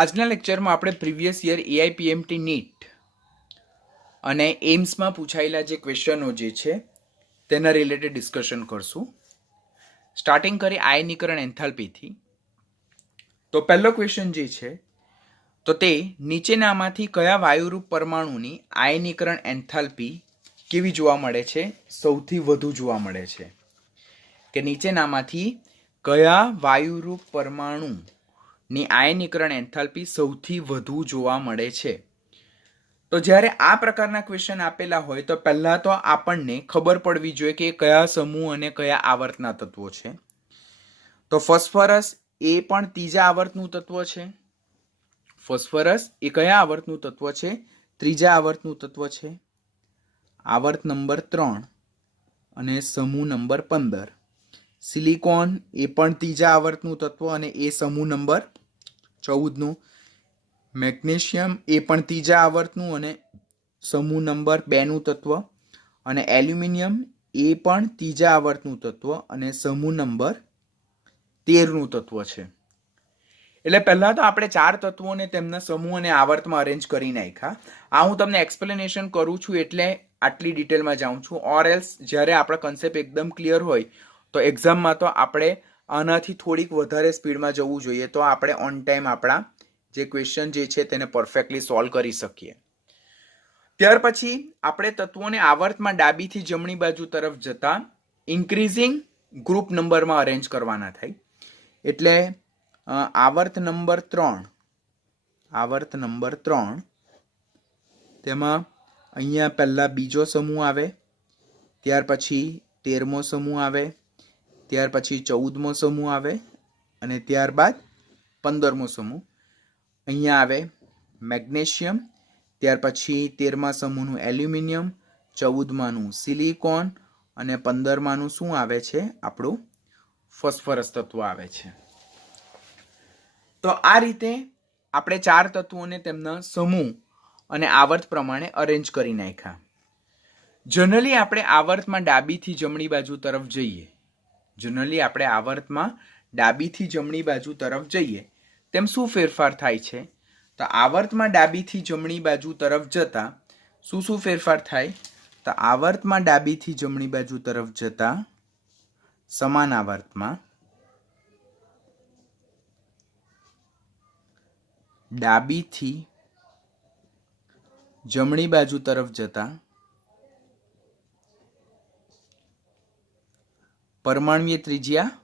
આજના લેક્ચરમાં આપણે પ્રીવિયસ યર એઆઈપીએમટી નીટ અને એમ્સમાં પૂછાયેલા જે ક્વેશ્ચનો જે છે તેના રિલેટેડ ડિસ્કશન કરશું. સ્ટાર્ટિંગ કરી આયનીકરણ એન્થાલ્પીથી. તો પહેલો ક્વેશ્ચન જે છે તો તે નીચેનામાંથી કયા વાયુરૂપ પરમાણુની આયનીકરણ એન્થાલ્પી કેવી જોવા મળે છે, સૌથી વધુ જોવા મળે છે? કે નીચેનામાંથી કયા વાયુરૂપ પરમાણુની આયનીકરણ એન્થાલ્પી સૌથી વધુ જોવા મળે છે? તો જ્યારે આ પ્રકારના ક્વેશ્ચન આપેલા હોય તો પહેલા તો આપણને ખબર પડવી જોઈએ કે કયા સમૂહ અને કયા આવર્તના તત્વો છે. તો ફોસ્ફરસ એ પણ ત્રીજા આવર્તનું તત્વ છે. ફોસ્ફરસ એ કયા આવર્તનું તત્વ છે? ત્રીજા આવર્તનું તત્વ છે. આવર્ત નંબર 3 અને સમૂહ નંબર 15. સિલિકોન એ પણ ત્રીજા આવર્તનું તત્વ અને એ સમૂહ નંબર 14નું. મેગ્નેશિયમ એ પણ ત્રીજા આવર્તનું અને સમૂહ નંબર 2નું તત્વ. અને એલ્યુમિનિયમ એ પણ ત્રીજા આવર્તનું તત્વ અને સમૂહ નંબર 13નું તત્વ છે. એટલે પહેલા તો આપણે 4 તત્વોને તેમના સમૂહ અને આવર્તમાં અરેન્જ કરી નાખ્યા. આ હું તમને એક્સપ્લેનેશન કરું છું એટલે આટલી ડિટેલમાં જાઉં છું. ઓર એલ્સ જ્યારે આપણા કન્સેપ્ટ એકદમ ક્લિયર હોય તો એક્ઝામમાં તો આપણે આનાથી થોડીક વધારે સ્પીડમાં જવું જોઈએ, તો આપણે ઓન ટાઈમ આપણા જે ક્વેશ્ચન જે છે તેને પરફેક્ટલી સોલ્વ કરી શકીએ. ત્યાર પછી આપણે તત્વોને આવર્તમાં ડાબીથી જમણી બાજુ તરફ જતા ઇન્ક્રીઝિંગ ગ્રુપ નંબરમાં અરેન્જ કરવાના થાય. એટલે આવર્ત નંબર 3 તેમાં અહીંયા પહેલા બીજો સમૂહ આવે, ત્યાર પછી 13મો સમૂહ આવે, ત્યાર પછી 14મો સમૂહ આવે અને ત્યારબાદ 15મો સમૂહ. અહીંયા આવે મેગ્નેશિયમ, ત્યાર પછી 13મા સમૂહનું એલ્યુમિનિયમ, 14માનું સિલિકોન અને 15માનું શું આવે છે? આપણું ફોસ્ફરસ તત્વ આવે છે. તો આ રીતે આપણે 4 તત્વોને તેમના સમૂહ અને આવર્ત પ્રમાણે અરેન્જ કરી નાખ્યા. જનરલી આપણે આવર્તમાં ડાબીથી જમણી બાજુ તરફ જઈએ તેમ શું ફેરફાર થાય છે? તો આવર્તમાં ડાબીથી જમણી બાજુ તરફ જતા શું ફેરફાર થાય? તો આવર્તમાં ડાબીથી જમણી બાજુ તરફ જતા સમાન આવર્તમાં ડાબીથી જમણી બાજુ તરફ જતા પરમાણ્વીય ત્રિજ્યા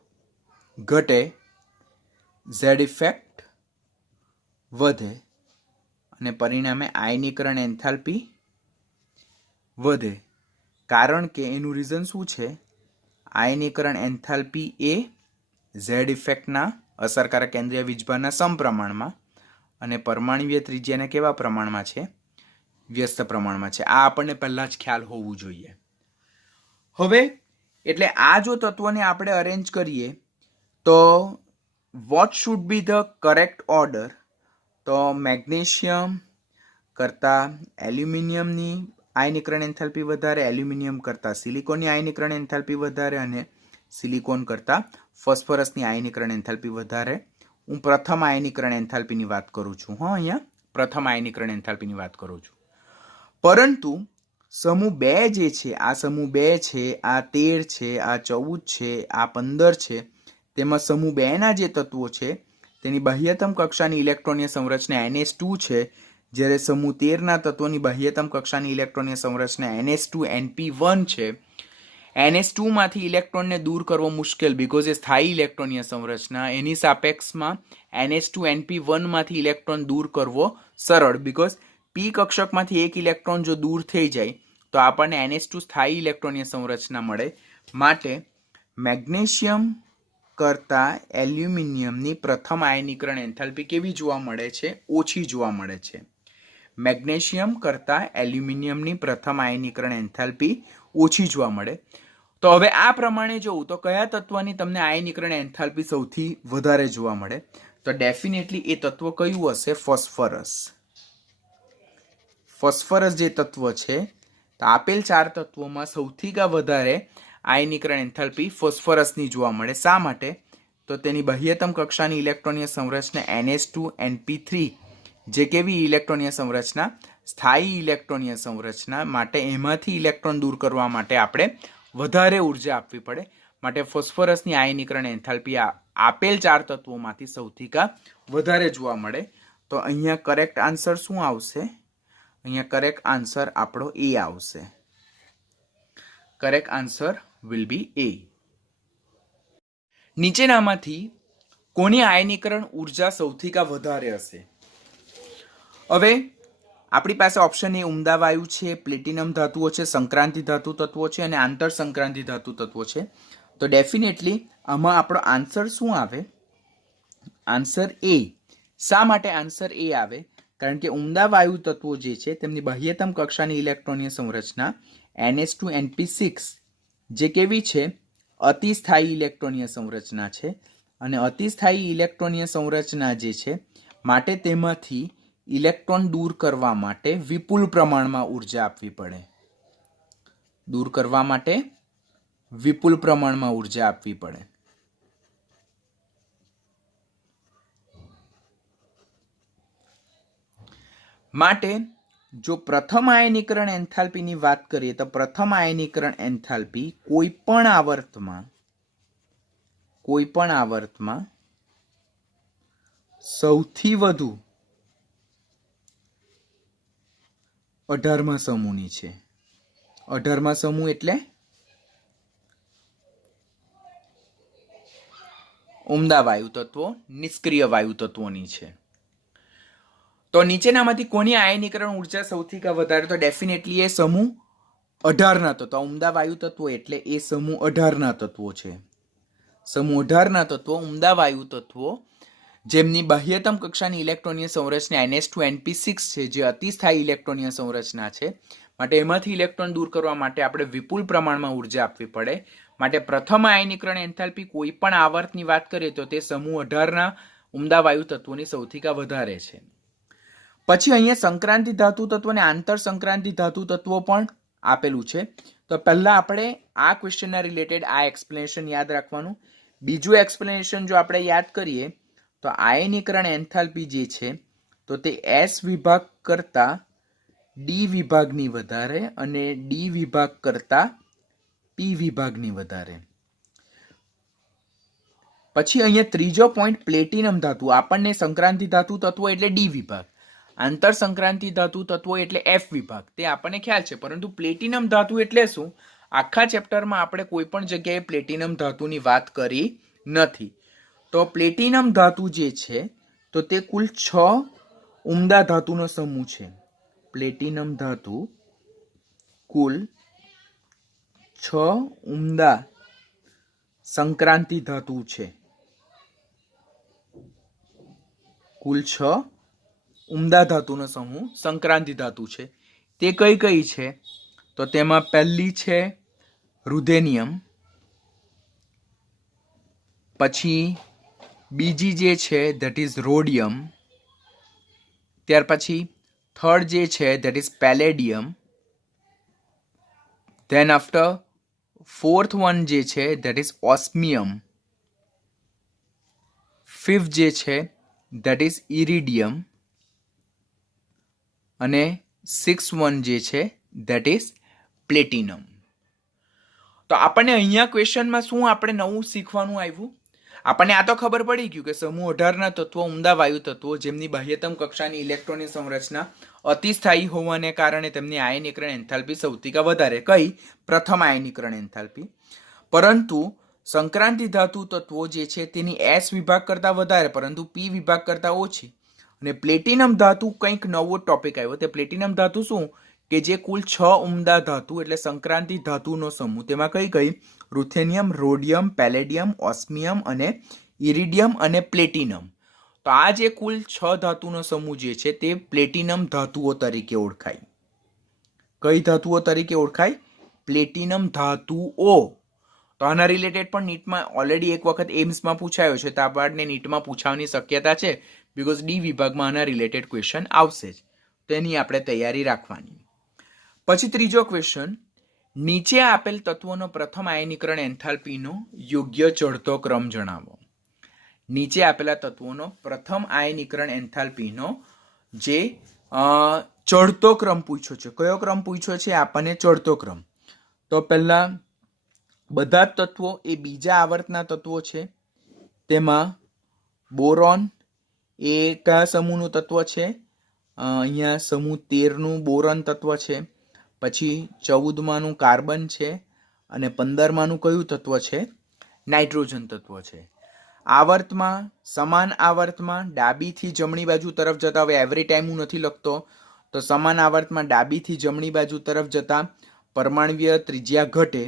ઘટે, ઝેડ ઇફેક્ટ વધે અને પરિણામે આયનીકરણ એન્થાલ્પી વધે. કારણ કે એનું રીઝન શું છે? આયનીકરણ એન્થાલ્પી એ ઝેડ ઇફેક્ટના અસરકારક કેન્દ્રીય વીજભારના સમપ્રમાણમાં અને પરમાણ્વીય ત્રિજ્યાના કેવા પ્રમાણમાં છે? વ્યસ્ત પ્રમાણમાં છે. આ આપણને પહેલા જ ખ્યાલ હોવું જોઈએ. હવે એટલે આ જો તત્વોને આપણે અરેન્જ કરીએ તો what should be the correct order? તો મેગ્નેશિયમ કરતાં એલ્યુમિનિયમની આયનીકરણ એન્થાલ્પી વધારે, એલ્યુમિનિયમ કરતાં સિલિકોનની આયનીકરણ એન્થાલ્પી વધારે અને સિલિકોન કરતાં ફોસ્ફરસની આયનીકરણ એન્થાલ્પી વધારે. હું પ્રથમ આયનીકરણ એન્થાલ્પીની વાત કરું છું. અહીંયા પ્રથમ આયનીકરણ એન્થાલ્પીની વાત કરું છું. પરંતુ સમૂહ 2 જે છે, આ સમૂહ 2 છે, આ 13 છે, આ 14 છે, આ 15 છે, તેમાં સમૂહ 2ના જે તત્વો છે તેની બાહ્યતમ કક્ષાની ઇલેક્ટ્રોનીય સંરચના NH2 છે, જ્યારે સમૂહ 13ના તત્વોની બાહ્યતમ કક્ષાની ઇલેક્ટ્રોનીય સંરચના NH2NP1 છે. NH2માંથી ઇલેક્ટ્રોનને દૂર કરવો મુશ્કેલ બીકોઝ એ સ્થાયી ઇલેક્ટ્રોનીય સંરચના. એની સાપેક્ષમાં NH2NP1માંથી ઇલેક્ટ્રોન દૂર કરવો સરળ બીકોઝ પી કક્ષકમાંથી એક ઇલેક્ટ્રોન જો દૂર થઈ જાય તો આપણને NH2 સ્થાયી ઇલેક્ટ્રોનીય સંરચના મળે. માટે મેગ્નેશિયમ કરતાં એલ્યુમિનિયમની પ્રથમ આયનીકરણ એન્થાલ્પી કેવી જોવા મળે છે? ઓછી જોવા મળે છે. મેગ્નેશિયમ કરતાં એલ્યુમિનિયમની પ્રથમ આયનીકરણ એન્થાલ્પી ઓછી જોવા મળે. તો હવે આ પ્રમાણે જોવું તો કયા તત્વની તમને આયનીકરણ એન્થાલ્પી સૌથી વધારે જોવા મળે? તો ડેફિનેટલી એ તત્વ કયું હશે? ફોસ્ફરસ. ફોસ્ફરસ જે તત્વ છે તો આપેલ 4 તત્વોમાં સૌથી વધારે આયનીકરણ એન્થાલ્પી ફોસ્ફરસની જોવા મળે. શા માટે? તો તો તેની બાહ્યતમ કક્ષાની ઇલેક્ટ્રોનીય સંરચના NH2 NP3 જે કેવી ઇલેક્ટ્રોનીય સંરચના, સ્થાયી ઇલેક્ટ્રોનીય સંરચના માટે એમાંથી ઇલેક્ટ્રોન દૂર કરવા માટે આપણે વધારે ઉર્જા આપવી પડે. માટે ફોસ્ફરસની આયનીકરણ એન્થાલ્પી આપેલ 4 તત્વોમાંથી સૌથી વધારે જોવા મળે. તો અહીંયા કરેક્ટ આન્સર શું આવશે? અહીંયા કરેક્ટ આન્સર આપણો એ આવશે. કરેક્ટ આન્સર વિલ બી એ. નીચેનામાંથી કોની આયનીકરણ ઉર્જા સૌથી વધારે હશે? હવે આપણી પાસે ઓપ્શન એ ઉમદા વાયુ છે, પ્લેટિનમ ધાતુઓ છે, સંક્રાંતિ ધાતુ તત્વો છે અને આંતર સંક્રાંતિ ધાતુ તત્વો છે. તો ડેફિનેટલી આમાં આપણો આન્સર શું આવે? આન્સર એ. શા માટે આન્સર એ આવે? કારણ કે ઉમદા વાયુ તત્વો જે છે તેમની બાહ્યતમ કક્ષાની ઇલેક્ટ્રોનીય સંરચના NH2 NP6 જે કેવી છે? અતિસ્થાયી ઇલેક્ટ્રોનીય સંરચના છે. અને અતિસ્થાયી ઇલેક્ટ્રોનીય સંરચના જે છે માટે તેમાંથી ઇલેક્ટ્રોન દૂર કરવા માટે વિપુલ પ્રમાણમાં ઉર્જા આપવી પડે. દૂર કરવા માટે વિપુલ પ્રમાણમાં ઉર્જા આપવી પડે. માટે જો પ્રથમ આયનીકરણ એન્થાલ્પીની વાત કરીએ તો પ્રથમ આયનીકરણ એન્થાલ્પી કોઈ પણ આવર્તમાં સૌથી વધુ 18મા સમૂહની છે. 18મા સમૂહ એટલે ઉમદા વાયુ તત્વો, નિષ્ક્રિય વાયુ તત્વોની છે. તો નીચેનામાંથી કોની આયનીકરણ ઉર્જા સૌથી વધારે? તો ડેફિનેટલી એ સમૂહ 18ના તત્વો. ઉમદા વાયુ તત્વો એટલે એ સમૂહ 18ના તત્વો છે. સમૂહ 18ના તત્વો ઉમદા વાયુ તત્વો જેમની બાહ્યતમ કક્ષાની ઇલેક્ટ્રોનીય સંરચના NH2 NP6 છે જે અતિસ્થાયી ઇલેક્ટ્રોનીય સંરચના છે. માટે એમાંથી ઇલેક્ટ્રોન દૂર કરવા માટે આપણે વિપુલ પ્રમાણમાં ઉર્જા આપવી પડે. માટે પ્રથમ આયનીકરણ એન્થાલ્પી કોઈ પણ આવર્તની વાત કરીએ તો તે સમૂહ 18ના ઉમદા વાયુ તત્વોની સૌથી વધારે છે. પછી અહીંયા સંક્રાંતિ ધાતુ તત્વ અને આંતર સંક્રાંતિ ધાતુ તત્વો પણ આપેલું છે. તો પહેલા આપણે આ ક્વેશ્ચનના રિલેટેડ આ એક્સપ્લેનેશન યાદ રાખવાનું. બીજું એક્સપ્લેનેશન જો આપણે યાદ કરીએ તો આયનીકરણ એન્થાલ્પી જે છે તો તે S વિભાગ કરતા D વિભાગની વધારે અને D વિભાગ કરતા P વિભાગની વધારે. પછી અહીંયા ત્રીજો પોઈન્ટ પ્લેટિનમ ધાતુ. આપણને સંક્રાંતિ ધાતુ તત્વો એટલે D વિભાગ, આંતર સંક્રાંતિ ધાતુ તત્વો એટલે F વિભાગ, તે આપણને ખ્યાલ છે. પરંતુ પ્લેટિનમ ધાતુ એટલે શું? આખા ચેપ્ટરમાં આપણે કોઈ પણ જગ્યાએ પ્લેટિનમ ધાતુની વાત કરી નથી. તો પ્લેટિનમ ધાતુ જે છે તો તે કુલ 6 ઉમદા ધાતુનો સમૂહ છે. પ્લેટિનમ ધાતુ કુલ 6 ઉમદા સંક્રાંતિ ધાતુ છે. કુલ 6 ઉમદા ધાતુનો સમૂહ સંક્રાંતિ ધાતુ છે. તે કઈ કઈ છે? તો તેમાં પહેલી છે રુધેનિયમ, પછી બીજી જે છે ધેટ ઇઝ રોડિયમ, ત્યાર પછી થર્ડ જે છે that is palladium, than after fourth one જે છે ધેટ ઇઝ ઓસ્મિયમ, ફિફ્થ જે છે ધેટ ઇઝ ઇરિડિયમ અને સિક્સ્થ વન જે છે ધેટ ઇઝ પ્લેટિનમ. તો આપણને અહીંયા ક્વેશ્ચનમાં શું આપણે નવું શીખવાનું આવ્યું? આપણને આ તો ખબર પડી ગયું કે સમૂહ 18ના તત્વો ઉમદા વાયુ તત્વો જેમની બાહ્યતમ કક્ષાની ઇલેક્ટ્રોનની સંરચના અતિસ્થાયી હોવાને કારણે તેમની આયનીકરણ એન્થાલ્પી સૌથી વધારે. કઈ? પ્રથમ આયનીકરણ એન્થાલ્પી. પરંતુ સંક્રાંતિ ધાતુ તત્વો જે છે તેની S વિભાગ કરતાં વધારે પરંતુ P વિભાગ કરતાં ઓછી. અને પ્લેટિનમ ધાતુ કંઈક નવો ટોપિક આવ્યો. તે પ્લેટિનમ ધાતુ શું કે જે કુલ 6 ઉમદા ધાતુ એટલે સંક્રાંતિ ધાતુનો સમૂહ. તેમાં કઈ કઈ? રુથેનિયમ, રોડિયમ, પેલેડિયમ, ઓસ્મિયમ અને ઇરિડિયમ અને પ્લેટિનમ. તો આ જે કુલ 6 ધાતુનો સમૂહ જે છે તે પ્લેટિનમ ધાતુઓ તરીકે ઓળખાય. કઈ ધાતુઓ તરીકે ઓળખાય? પ્લેટિનમ ધાતુઓ. તો આના રિલેટેડ પણ નીટમાં ઓલરેડી એક વખત એમ્સમાં પૂછાયો છે, તો આપણને નીટમાં પૂછવાની શક્યતા છે બીકોઝ ડી વિભાગમાં આના રિલેટેડ ક્વેશ્ચન આવશે જ. તેની આપણે તૈયારી રાખવાની. પછી ત્રીજો ક્વેશ્ચન, નીચે આપેલ તત્વોનો પ્રથમ આયનીકરણ એન્થાલ્પીનો યોગ્ય ચડતો ક્રમ જણાવો. નીચે આપેલા તત્વોનો પ્રથમ આયનીકરણ એન્થાલ્પીનો જે ચડતો ક્રમ પૂછ્યો છે. કયો ક્રમ પૂછ્યો છે? આપણને ચડતો ક્રમ. તો પહેલા બધા જ તત્વો એ બીજા આવર્તના તત્વો છે. તેમાં બોરોન એ કયા સમૂહનું તત્વ છે? અહીંયા સમૂહ 13નું બોરોન તત્વ છે. પછી 14માનું કાર્બન છે અને 15માનું કયું તત્વ છે? નાઇટ્રોજન તત્વ છે. આવર્તમાં સમાન આવર્તમાં ડાબીથી જમણી બાજુ તરફ જતા, હવે એવરી ટાઈમ હું નથી લખતો, તો સમાન આવર્તમાં ડાબીથી જમણી બાજુ તરફ જતા પરમાણ્વીય ત્રિજ્યા ઘટે,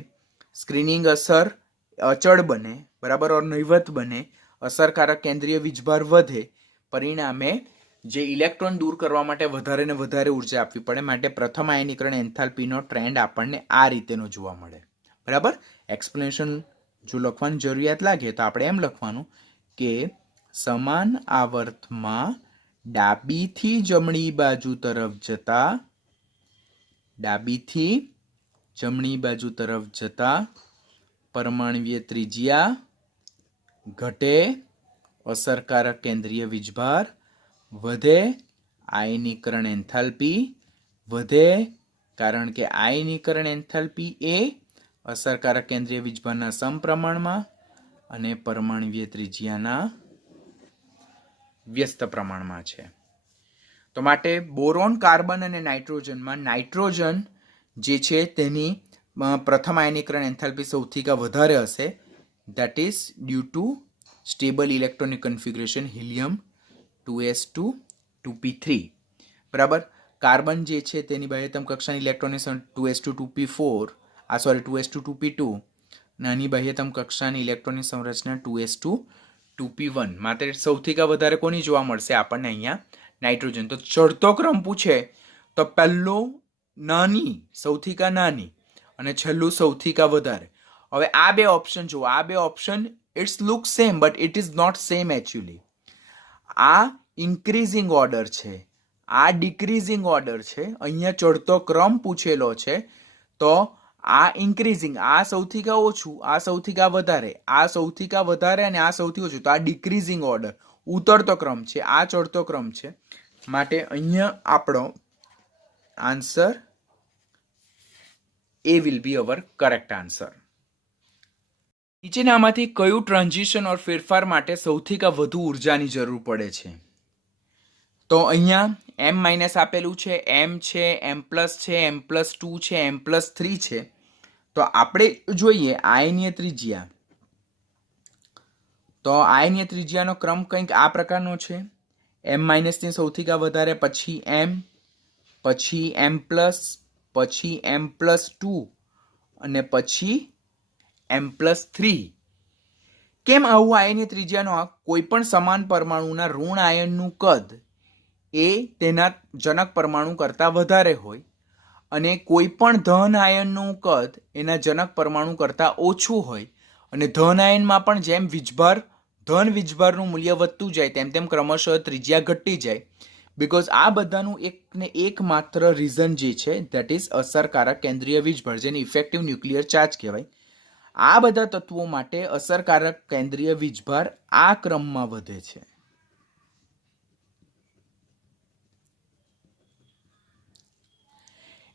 સ્ક્રીનિંગ અસર અચળ બને, બરાબર, ઓર નહિવત બને, અસરકારક કેન્દ્રીય વીજભાર વધે, પરિણામે જે ઇલેક્ટ્રોન દૂર કરવા માટે વધારે ને વધારે ઉર્જા આપવી પડે. માટે પ્રથમ આયનીકરણ એન્થાલ્પીનો ટ્રેન્ડ આપણને આ રીતેનો જોવા મળે. બરાબર. એક્સપ્લેનેશન જો લખવાની જરૂરિયાત લાગે તો આપણે એમ લખવાનું કે સમાન આવર્તમાં ડાબીથી જમણી બાજુ તરફ જતા પરમાણ્વીય ત્રિજ્યા ઘટે, અસરકારક કેન્દ્રીય વીજભાર વધે, આયનીકરણ એન્થાલ્પી વધે, કારણ કે આયનીકરણ એન્થાલ્પી એ અસરકારક કેન્દ્રીય વીજભારના સમપ્રમાણમાં અને પરમાણ્વીય ત્રિજ્યાના વ્યસ્ત પ્રમાણમાં છે. તો માટે બોરોન, કાર્બન અને નાઇટ્રોજનમાં નાઇટ્રોજન જે છે તેની પ્રથમ આયનીકરણ એન્થાલ્પી સૌથી વધારે હશે. That is due to stable electronic configuration helium 2s2 2p3. બરાબર. કાર્બન જે છે તેની બાહ્યતમ કક્ષાની ઇલેક્ટ્રોનની 2s2 2p4, 2s2 2p2, અને આની બાહ્યતમ કક્ષાની ઇલેક્ટ્રોનની સંરચના 2s2 2p1. માત્ર સૌથી વધારે કોની જોવા મળશે? આપણને અહીંયા નાઇટ્રોજન. તો ચડતો ક્રમ પૂછે તો પહેલું નાની, સૌથી નાની, અને છેલ્લું સૌથી વધારે. હવે આ બે ઓપ્શન જુઓ. આ બે option its look same but it is not same actually. આ ઇન્ક્રીઝિંગ ઓર્ડર છે, આ ડિક્રીઝિંગ ઓર્ડર છે. અહીંયા ચડતો ક્રમ પૂછેલો છે તો આ ઇન્ક્રીઝિંગ, આ સૌથી ઓછું, આ સૌથી વધારે, આ સૌથી વધારે અને આ સૌથી ઓછું. તો આ ડિક્રીઝિંગ ઓર્ડર, ઉતરતો ક્રમ છે, આ ચડતો ક્રમ છે. માટે અહીંયા આપણો answer A will be our correct answer. નીચેનામાંથી કયું ટ્રાન્ઝિશન ઓર ફેરફાર માટે સૌથી વધુ ઉર્જાની જરૂર પડે છે? તો અહીંયા m માઇનસ આપેલું છે, m છે, m પ્લસ છે, m પ્લસ 2 છે, m પ્લસ 3 છે. તો આપણે જોઈએ આયનીય ત્રિજ્યા. તો આયનીય ત્રિજ્યાનો ક્રમ કંઈક આ પ્રકારનો છે. m માઇનસની સૌથી વધારે, પછી m, પછી m પ્લસ, પછી m પ્લસ 2 અને પછી m પ્લસ 3. કેમ આવું? આયનીય ત્રિજ્યાનો કોઈ પણ સમાન પરમાણુના ઋણ આયનનું કદ એ તેના જનક પરમાણુ કરતાં વધારે હોય અને કોઈ પણ ધન આયનનું કદ એના જનક પરમાણુ કરતાં ઓછું હોય, અને ધન આયનમાં પણ જેમ ધન વીજભારનું મૂલ્ય વધતું જાય તેમ તેમ ક્રમશઃ ત્રિજ્યા ઘટતી જાય. બિકોઝ આ બધાનું એકમાત્ર રીઝન જે છે ધેટ ઇઝ અસરકારક કેન્દ્રીય વીજભાર, જેને ઇફેક્ટિવ ન્યુક્લિયર ચાર્જ કહેવાય. આ બધા તત્વો માટે અસરકારક કેન્દ્રીય વીજભાર આ ક્રમમાં વધે છે.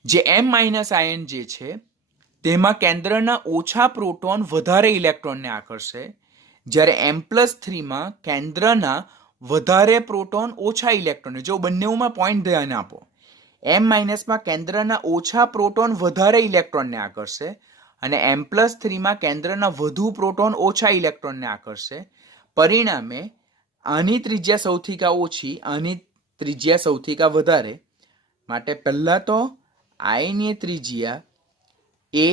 જે m માઇનસ આયન જે છે તેમાં કેન્દ્રના ઓછા પ્રોટોન વધારે ઇલેક્ટ્રોનને આકર્ષે, જ્યારે m પ્લસ 3માં કેન્દ્રના વધારે પ્રોટોન ઓછા ઇલેક્ટ્રોનને. જો બંનેમાં પોઈન્ટ ધ્યાન આપો. m માઇનસમાં કેન્દ્રના ઓછા પ્રોટોન વધારે ઇલેક્ટ્રોનને આકર્ષે અને m પ્લસ 3માં કેન્દ્રના વધુ પ્રોટોન ઓછા ઇલેક્ટ્રોનને આકર્ષે. પરિણામે આની ત્રિજ્યા સૌથી ઓછી, આની ત્રિજ્યા સૌથી વધારે. માટે પહેલા તો આયનીય ત્રિજ્યા એ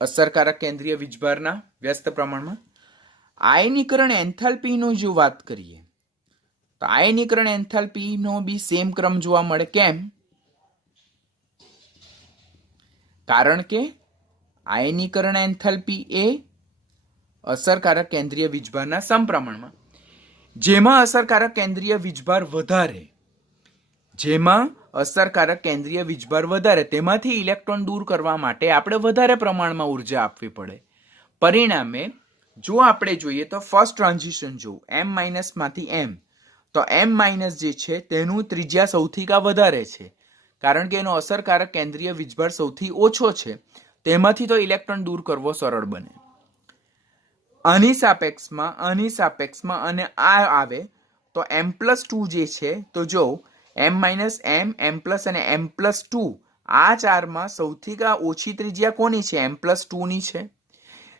અસરકારક કેન્દ્રીય વીજભારના વ્યસ્ત પ્રમાણમાં. આયનીકરણ એન્થાલ્પીનો જો વાત કરીએ તો આયનીકરણ એન્થાલ્પીનો બી સેમ ક્રમ જોવા મળે. કેમ? કારણ કે આયનીકરણ એન્થાલ્પી એ અસરકારક કેન્દ્રીય વીજભારના સમપ્રમાણમાં. જેમાં અસરકારક કેન્દ્રીય વીજભાર વધારે, તેમાંથી ઇલેક્ટ્રોન દૂર કરવા માટે આપણે વધારે પ્રમાણમાં ઉર્જા આપવી પડે. પરિણામે જો આપણે જોઈએ તો ફર્સ્ટ ટ્રાન્ઝિશન જો એમ માઇનસમાંથી એમ, તો એમ માઇનસ જે છે તેનું ત્રિજ્યા સૌથી વધારે છે, કારણ કે એનો અસરકારક કેન્દ્રીય વીજભાર સૌથી ઓછો છે, તેમાંથી તો ઇલેક્ટ્રોન દૂર કરવો સરળ બને. આની સાપેક્ષમાં અને આ આવે તો m+2 જે છે, તો જો m - m, m+ અને m+2 આ ચારમાં સૌથી ઓછી ત્રિજ્યા કોની છે? m+2 ની છે.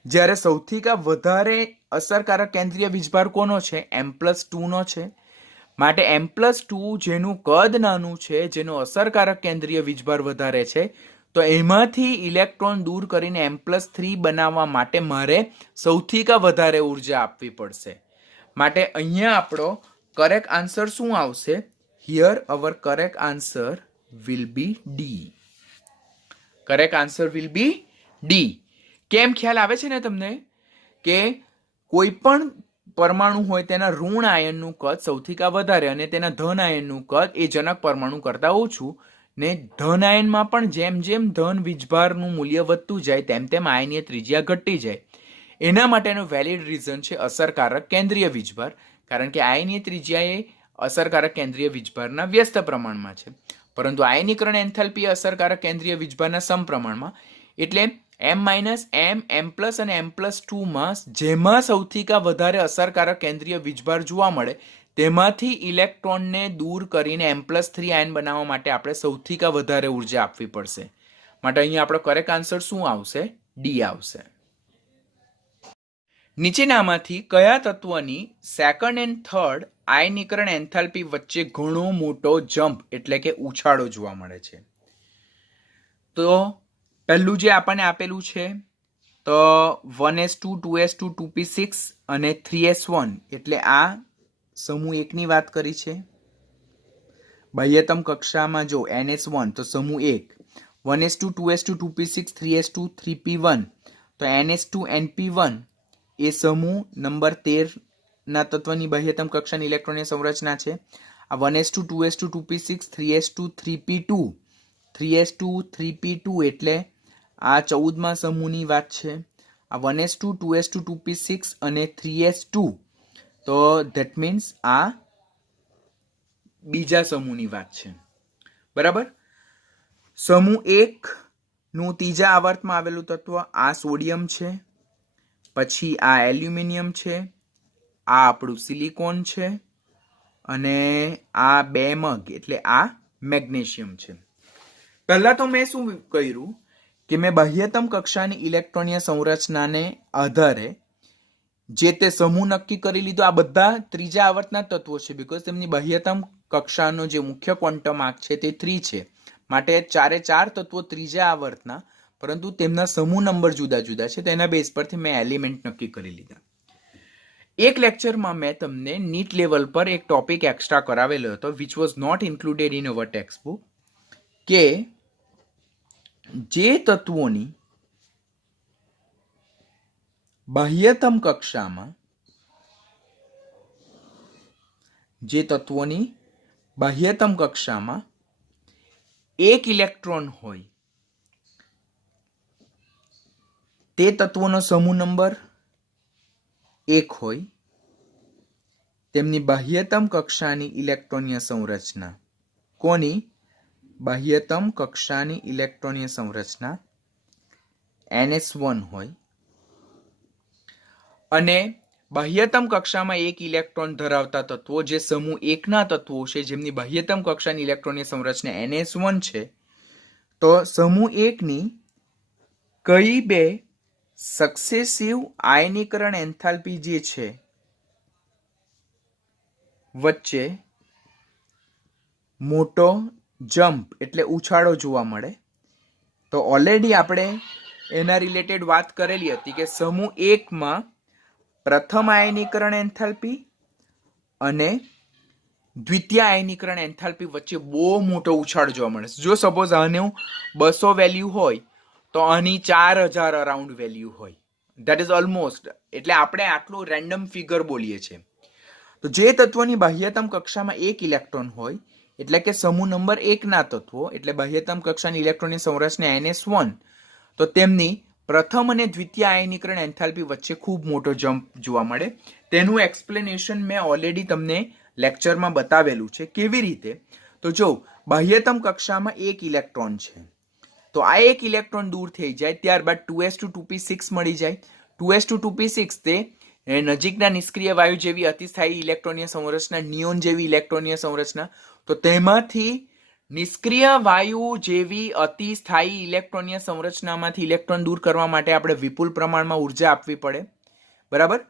જ્યારે સૌથી વધારે અસરકારક કેન્દ્રીય વીજભાર કોનો છે? m+2 નો છે. માટે m+2 જેનું કદ નાનું છે, જેનો અસરકારક કેન્દ્રીય વીજભાર વધારે છે, તો એમાંથી ઇલેક્ટ્રોન દૂર કરીને m+3 બનાવવા માટે મારે સૌથી વધારે ઉર્જા આપવી પડશે. માટે અહીંયા આપણો કરેક્ટ આન્સર શું આવશે? Here our correct answer will be D. Correct answer will be D. કેમ ખ્યાલ આવે છે ને તમને કે કોઈ પણ પરમાણુ હોય તેના ઋણ આયનનું કદ સૌથી વધારે અને તેના ધન આયનનું કદ એ જનક પરમાણુ કરતા ઓછું, ને ધન આયનમાં પણ જેમ જેમ ધન વીજભારનું મૂલ્ય વધતું જાય તેમ તેમ આયનીય ત્રિજ્યા ઘટતી જાય. એના માટેનું વેલિડ રીઝન છે અસરકારક કેન્દ્રીય વીજભાર, કારણ કે આયનીય ત્રિજ્યા એ અસરકારક કેન્દ્રીય વીજભારના વ્યસ્ત પ્રમાણમાં છે, પરંતુ આયનીકરણ એન્થાલ્પી અસરકારક કેન્દ્રીય વીજભારના સમપ્રમાણમાં. એટલે m - m, m+ અને m+2 માં જેમાં સૌથી વધારે અસરકારક કેન્દ્રીય વીજભાર જોવા મળે તેમાંથી ઇલેક્ટ્રોનને દૂર કરીને m+3 આયન બનાવવા માટે આપણે સૌથી વધારે ઉર્જા આપવી પડશે. માટે અહીંયા આપણો કરેક્ટ આન્સર શું આવશે? ડી આવશે. નીચેનામાંથી કયા તત્વની સેકન્ડ એન્ડ થર્ડ આયનીકરણ એન્થાલ્પી વચ્ચે ઘણો મોટો જમ્પ એટલે કે ઉછાળો જોવા મળે છે? તો પહેલું જે આપણને આપેલું છે તો 1s2, 2s2, 2p6 અને 3s1, એટલે આ સમૂહ 1 ની વાત કરી છે. બાહ્યતમ કક્ષામાં જો ns1 તો સમૂહ 1, 1s2, 2s2, 2p6, 3s2, 3p1, તો ns2, np1 એ સમૂહ નંબર 13 ના તત્વની બાહ્યતમ કક્ષાની ઇલેક્ટ્રોનની સંરચના છે. આ 1s2, 2s2, 2p6, 3s2, 3p2, 3s2, 3p2 એટલે આ 14મા સમૂહની વાત છે. આ 1s2, 2s2, 2p6 અને 3s2, તો ધેટ મીન્સ આ બીજા સમૂહની વાત છે. બરાબર. સમૂહ 1 નું ત્રીજા આવર્તમાં આવેલું તત્વ આ સોડિયમ છે, પછી આ એલ્યુમિનિયમ છે, આ આપણું સિલિકોન છે, અને આ 2 મગ એટલે આ મેગ્નેશિયમ છે. પહેલા તો મેં શું કર્યું કે મેં બાહ્યતમ કક્ષાની ઇલેક્ટ્રોનીય સંરચનાને આધારે જે તે સમૂહ નક્કી કરી લીધો. આ બધા ત્રીજા આવર્તના તત્વો છે, બીકોઝ તેમની બાહ્યતમ કક્ષાનો જે મુખ્ય ક્વોન્ટમ આંક છે તે 3 છે. માટે 4 તત્વો ત્રીજા આવર્તના, પરંતુ તેમના સમૂહ નંબર જુદા જુદા છે. તેના બેઝ પરથી મેં એલિમેન્ટ નક્કી કરી લીધા. એક લેક્ચરમાં મેં તમને નીટ લેવલ પર એક ટોપિક એક્સ્ટ્રા કરાવેલો હતો, which was not included in our text book, કે જે તત્વોની બાહ્યતમ કક્ષામાં એક ઇલેક્ટ્રોન હોય તે તત્વોનો સમૂહ નંબર 1 હોય, તેમની બાહ્યતમ કક્ષાની ઇલેક્ટ્રોનીય સંરચના કોની? બાહ્યતમ કક્ષાની ઇલેક્ટ્રોનીય સંરચના ns1 હોય, અને બાહ્યતમ કક્ષામાં એક ઇલેક્ટ્રોન ધરાવતા તત્વો જે સમૂહ 1 ના તત્વો છે, જેમની બાહ્યતમ કક્ષાની ઇલેક્ટ્રોનીય સંરચના ns1 છે, તો સમૂહ 1 ની કઈ બે સક્સેસિવ આયનીકરણ એન્થાલ્પી જે છે વચ્ચે મોટો જમ્પ એટલે ઉછાળો જોવા મળે? તો ઓલરેડી આપણે એના રિલેટેડ વાત કરેલી હતી કે સમૂહ 1 માં પ્રથમ આયનીકરણ એન્થાલ્પી અને દ્વિતીય આયનીકરણ એન્થાલ્પી વચ્ચે બહુ મોટો ઉછાળ જોવા મળે છે. જો સપોઝ આનું 200 વેલ્યુ હોય તો આની 4000 અરાઉન્ડ વેલ્યુ હોય, ધેટ ઇઝ ઓલમોસ્ટ, એટલે આપણે આટલું રેન્ડમ ફિગર બોલીએ છીએ. તો જે તત્વની બાહ્યતમ કક્ષામાં એક ઇલેક્ટ્રોન હોય, એટલે કે સમૂહ નંબર 1 ના તત્વો, એટલે બાહ્યતમ કક્ષાની ઇલેક્ટ્રોનની સંરચના ns1, તો તેમની પ્રથમ અને દ્વિતીય આયનીકરણ એન્થાલ્પી વચ્ચે ખૂબ મોટો જમ્પ જોવા મળે. તેનું એક્સપ્લેનેશન મેં ઓલરેડી તમને લેક્ચરમાં બતાવેલું છે. કેવી રીતે? તો જો બાહ્યતમ કક્ષામાં એક ઇલેક્ટ્રોન છે, તો આ એક ઇલેક્ટ્રોન દૂર થઈ જાય, ત્યારબાદ 2s2 2p6 મળી જાય. 2s2 2p6 તે નજીકના નિષ્ક્રિય વાયુ જેવી અતિસ્થાયી ઇલેક્ટ્રોનીય સંરચના, નિયોન જેવી ઇલેક્ટ્રોનીય સંરચના, તો તેમાંથી નિષ્ક્રિય વાયુ જેવી અતિસ્થાયી ઇલેક્ટ્રોનીય સંરચનામાંથી ઇલેક્ટ્રોન દૂર કરવા માટે આપણે વિપુલ પ્રમાણમાં ઉર્જા આપવી પડે. બરાબર?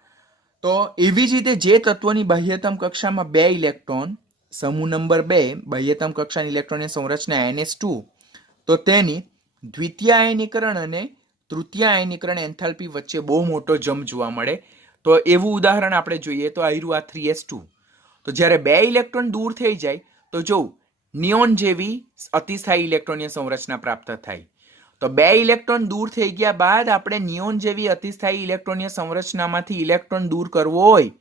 તો એવી જ રીતે જે તત્વોની બાહ્યતમ કક્ષામાં બે ઇલેક્ટ્રોન, સમૂહ નંબર 2 બાહ્યતમ કક્ષાની ઇલેક્ટ્રોનીય સંરચના NS2, તો તેની દ્વિતીય આયનીકરણ અને તૃતીય આયનીકરણ એન્થાલ્પી વચ્ચે બહુ મોટો જમ્પ જોવા મળે. તો એવું ઉદાહરણ આપણે જોઈએ તો આયરું આ 3s2. તો જ્યારે બે ઇલેક્ટ્રોન દૂર થઈ જાય તો જો નિયોન જેવી અતિસ્થાયી ઇલેક્ટ્રોનીય સંરચના પ્રાપ્ત થાય. તો બે ઇલેક્ટ્રોન દૂર થઈ ગયા બાદ આપણે નિયોન જેવી અતિસ્થાયી ઇલેક્ટ્રોનીય સંરચનામાંથી ઇલેક્ટ્રોન દૂર કરવો હોય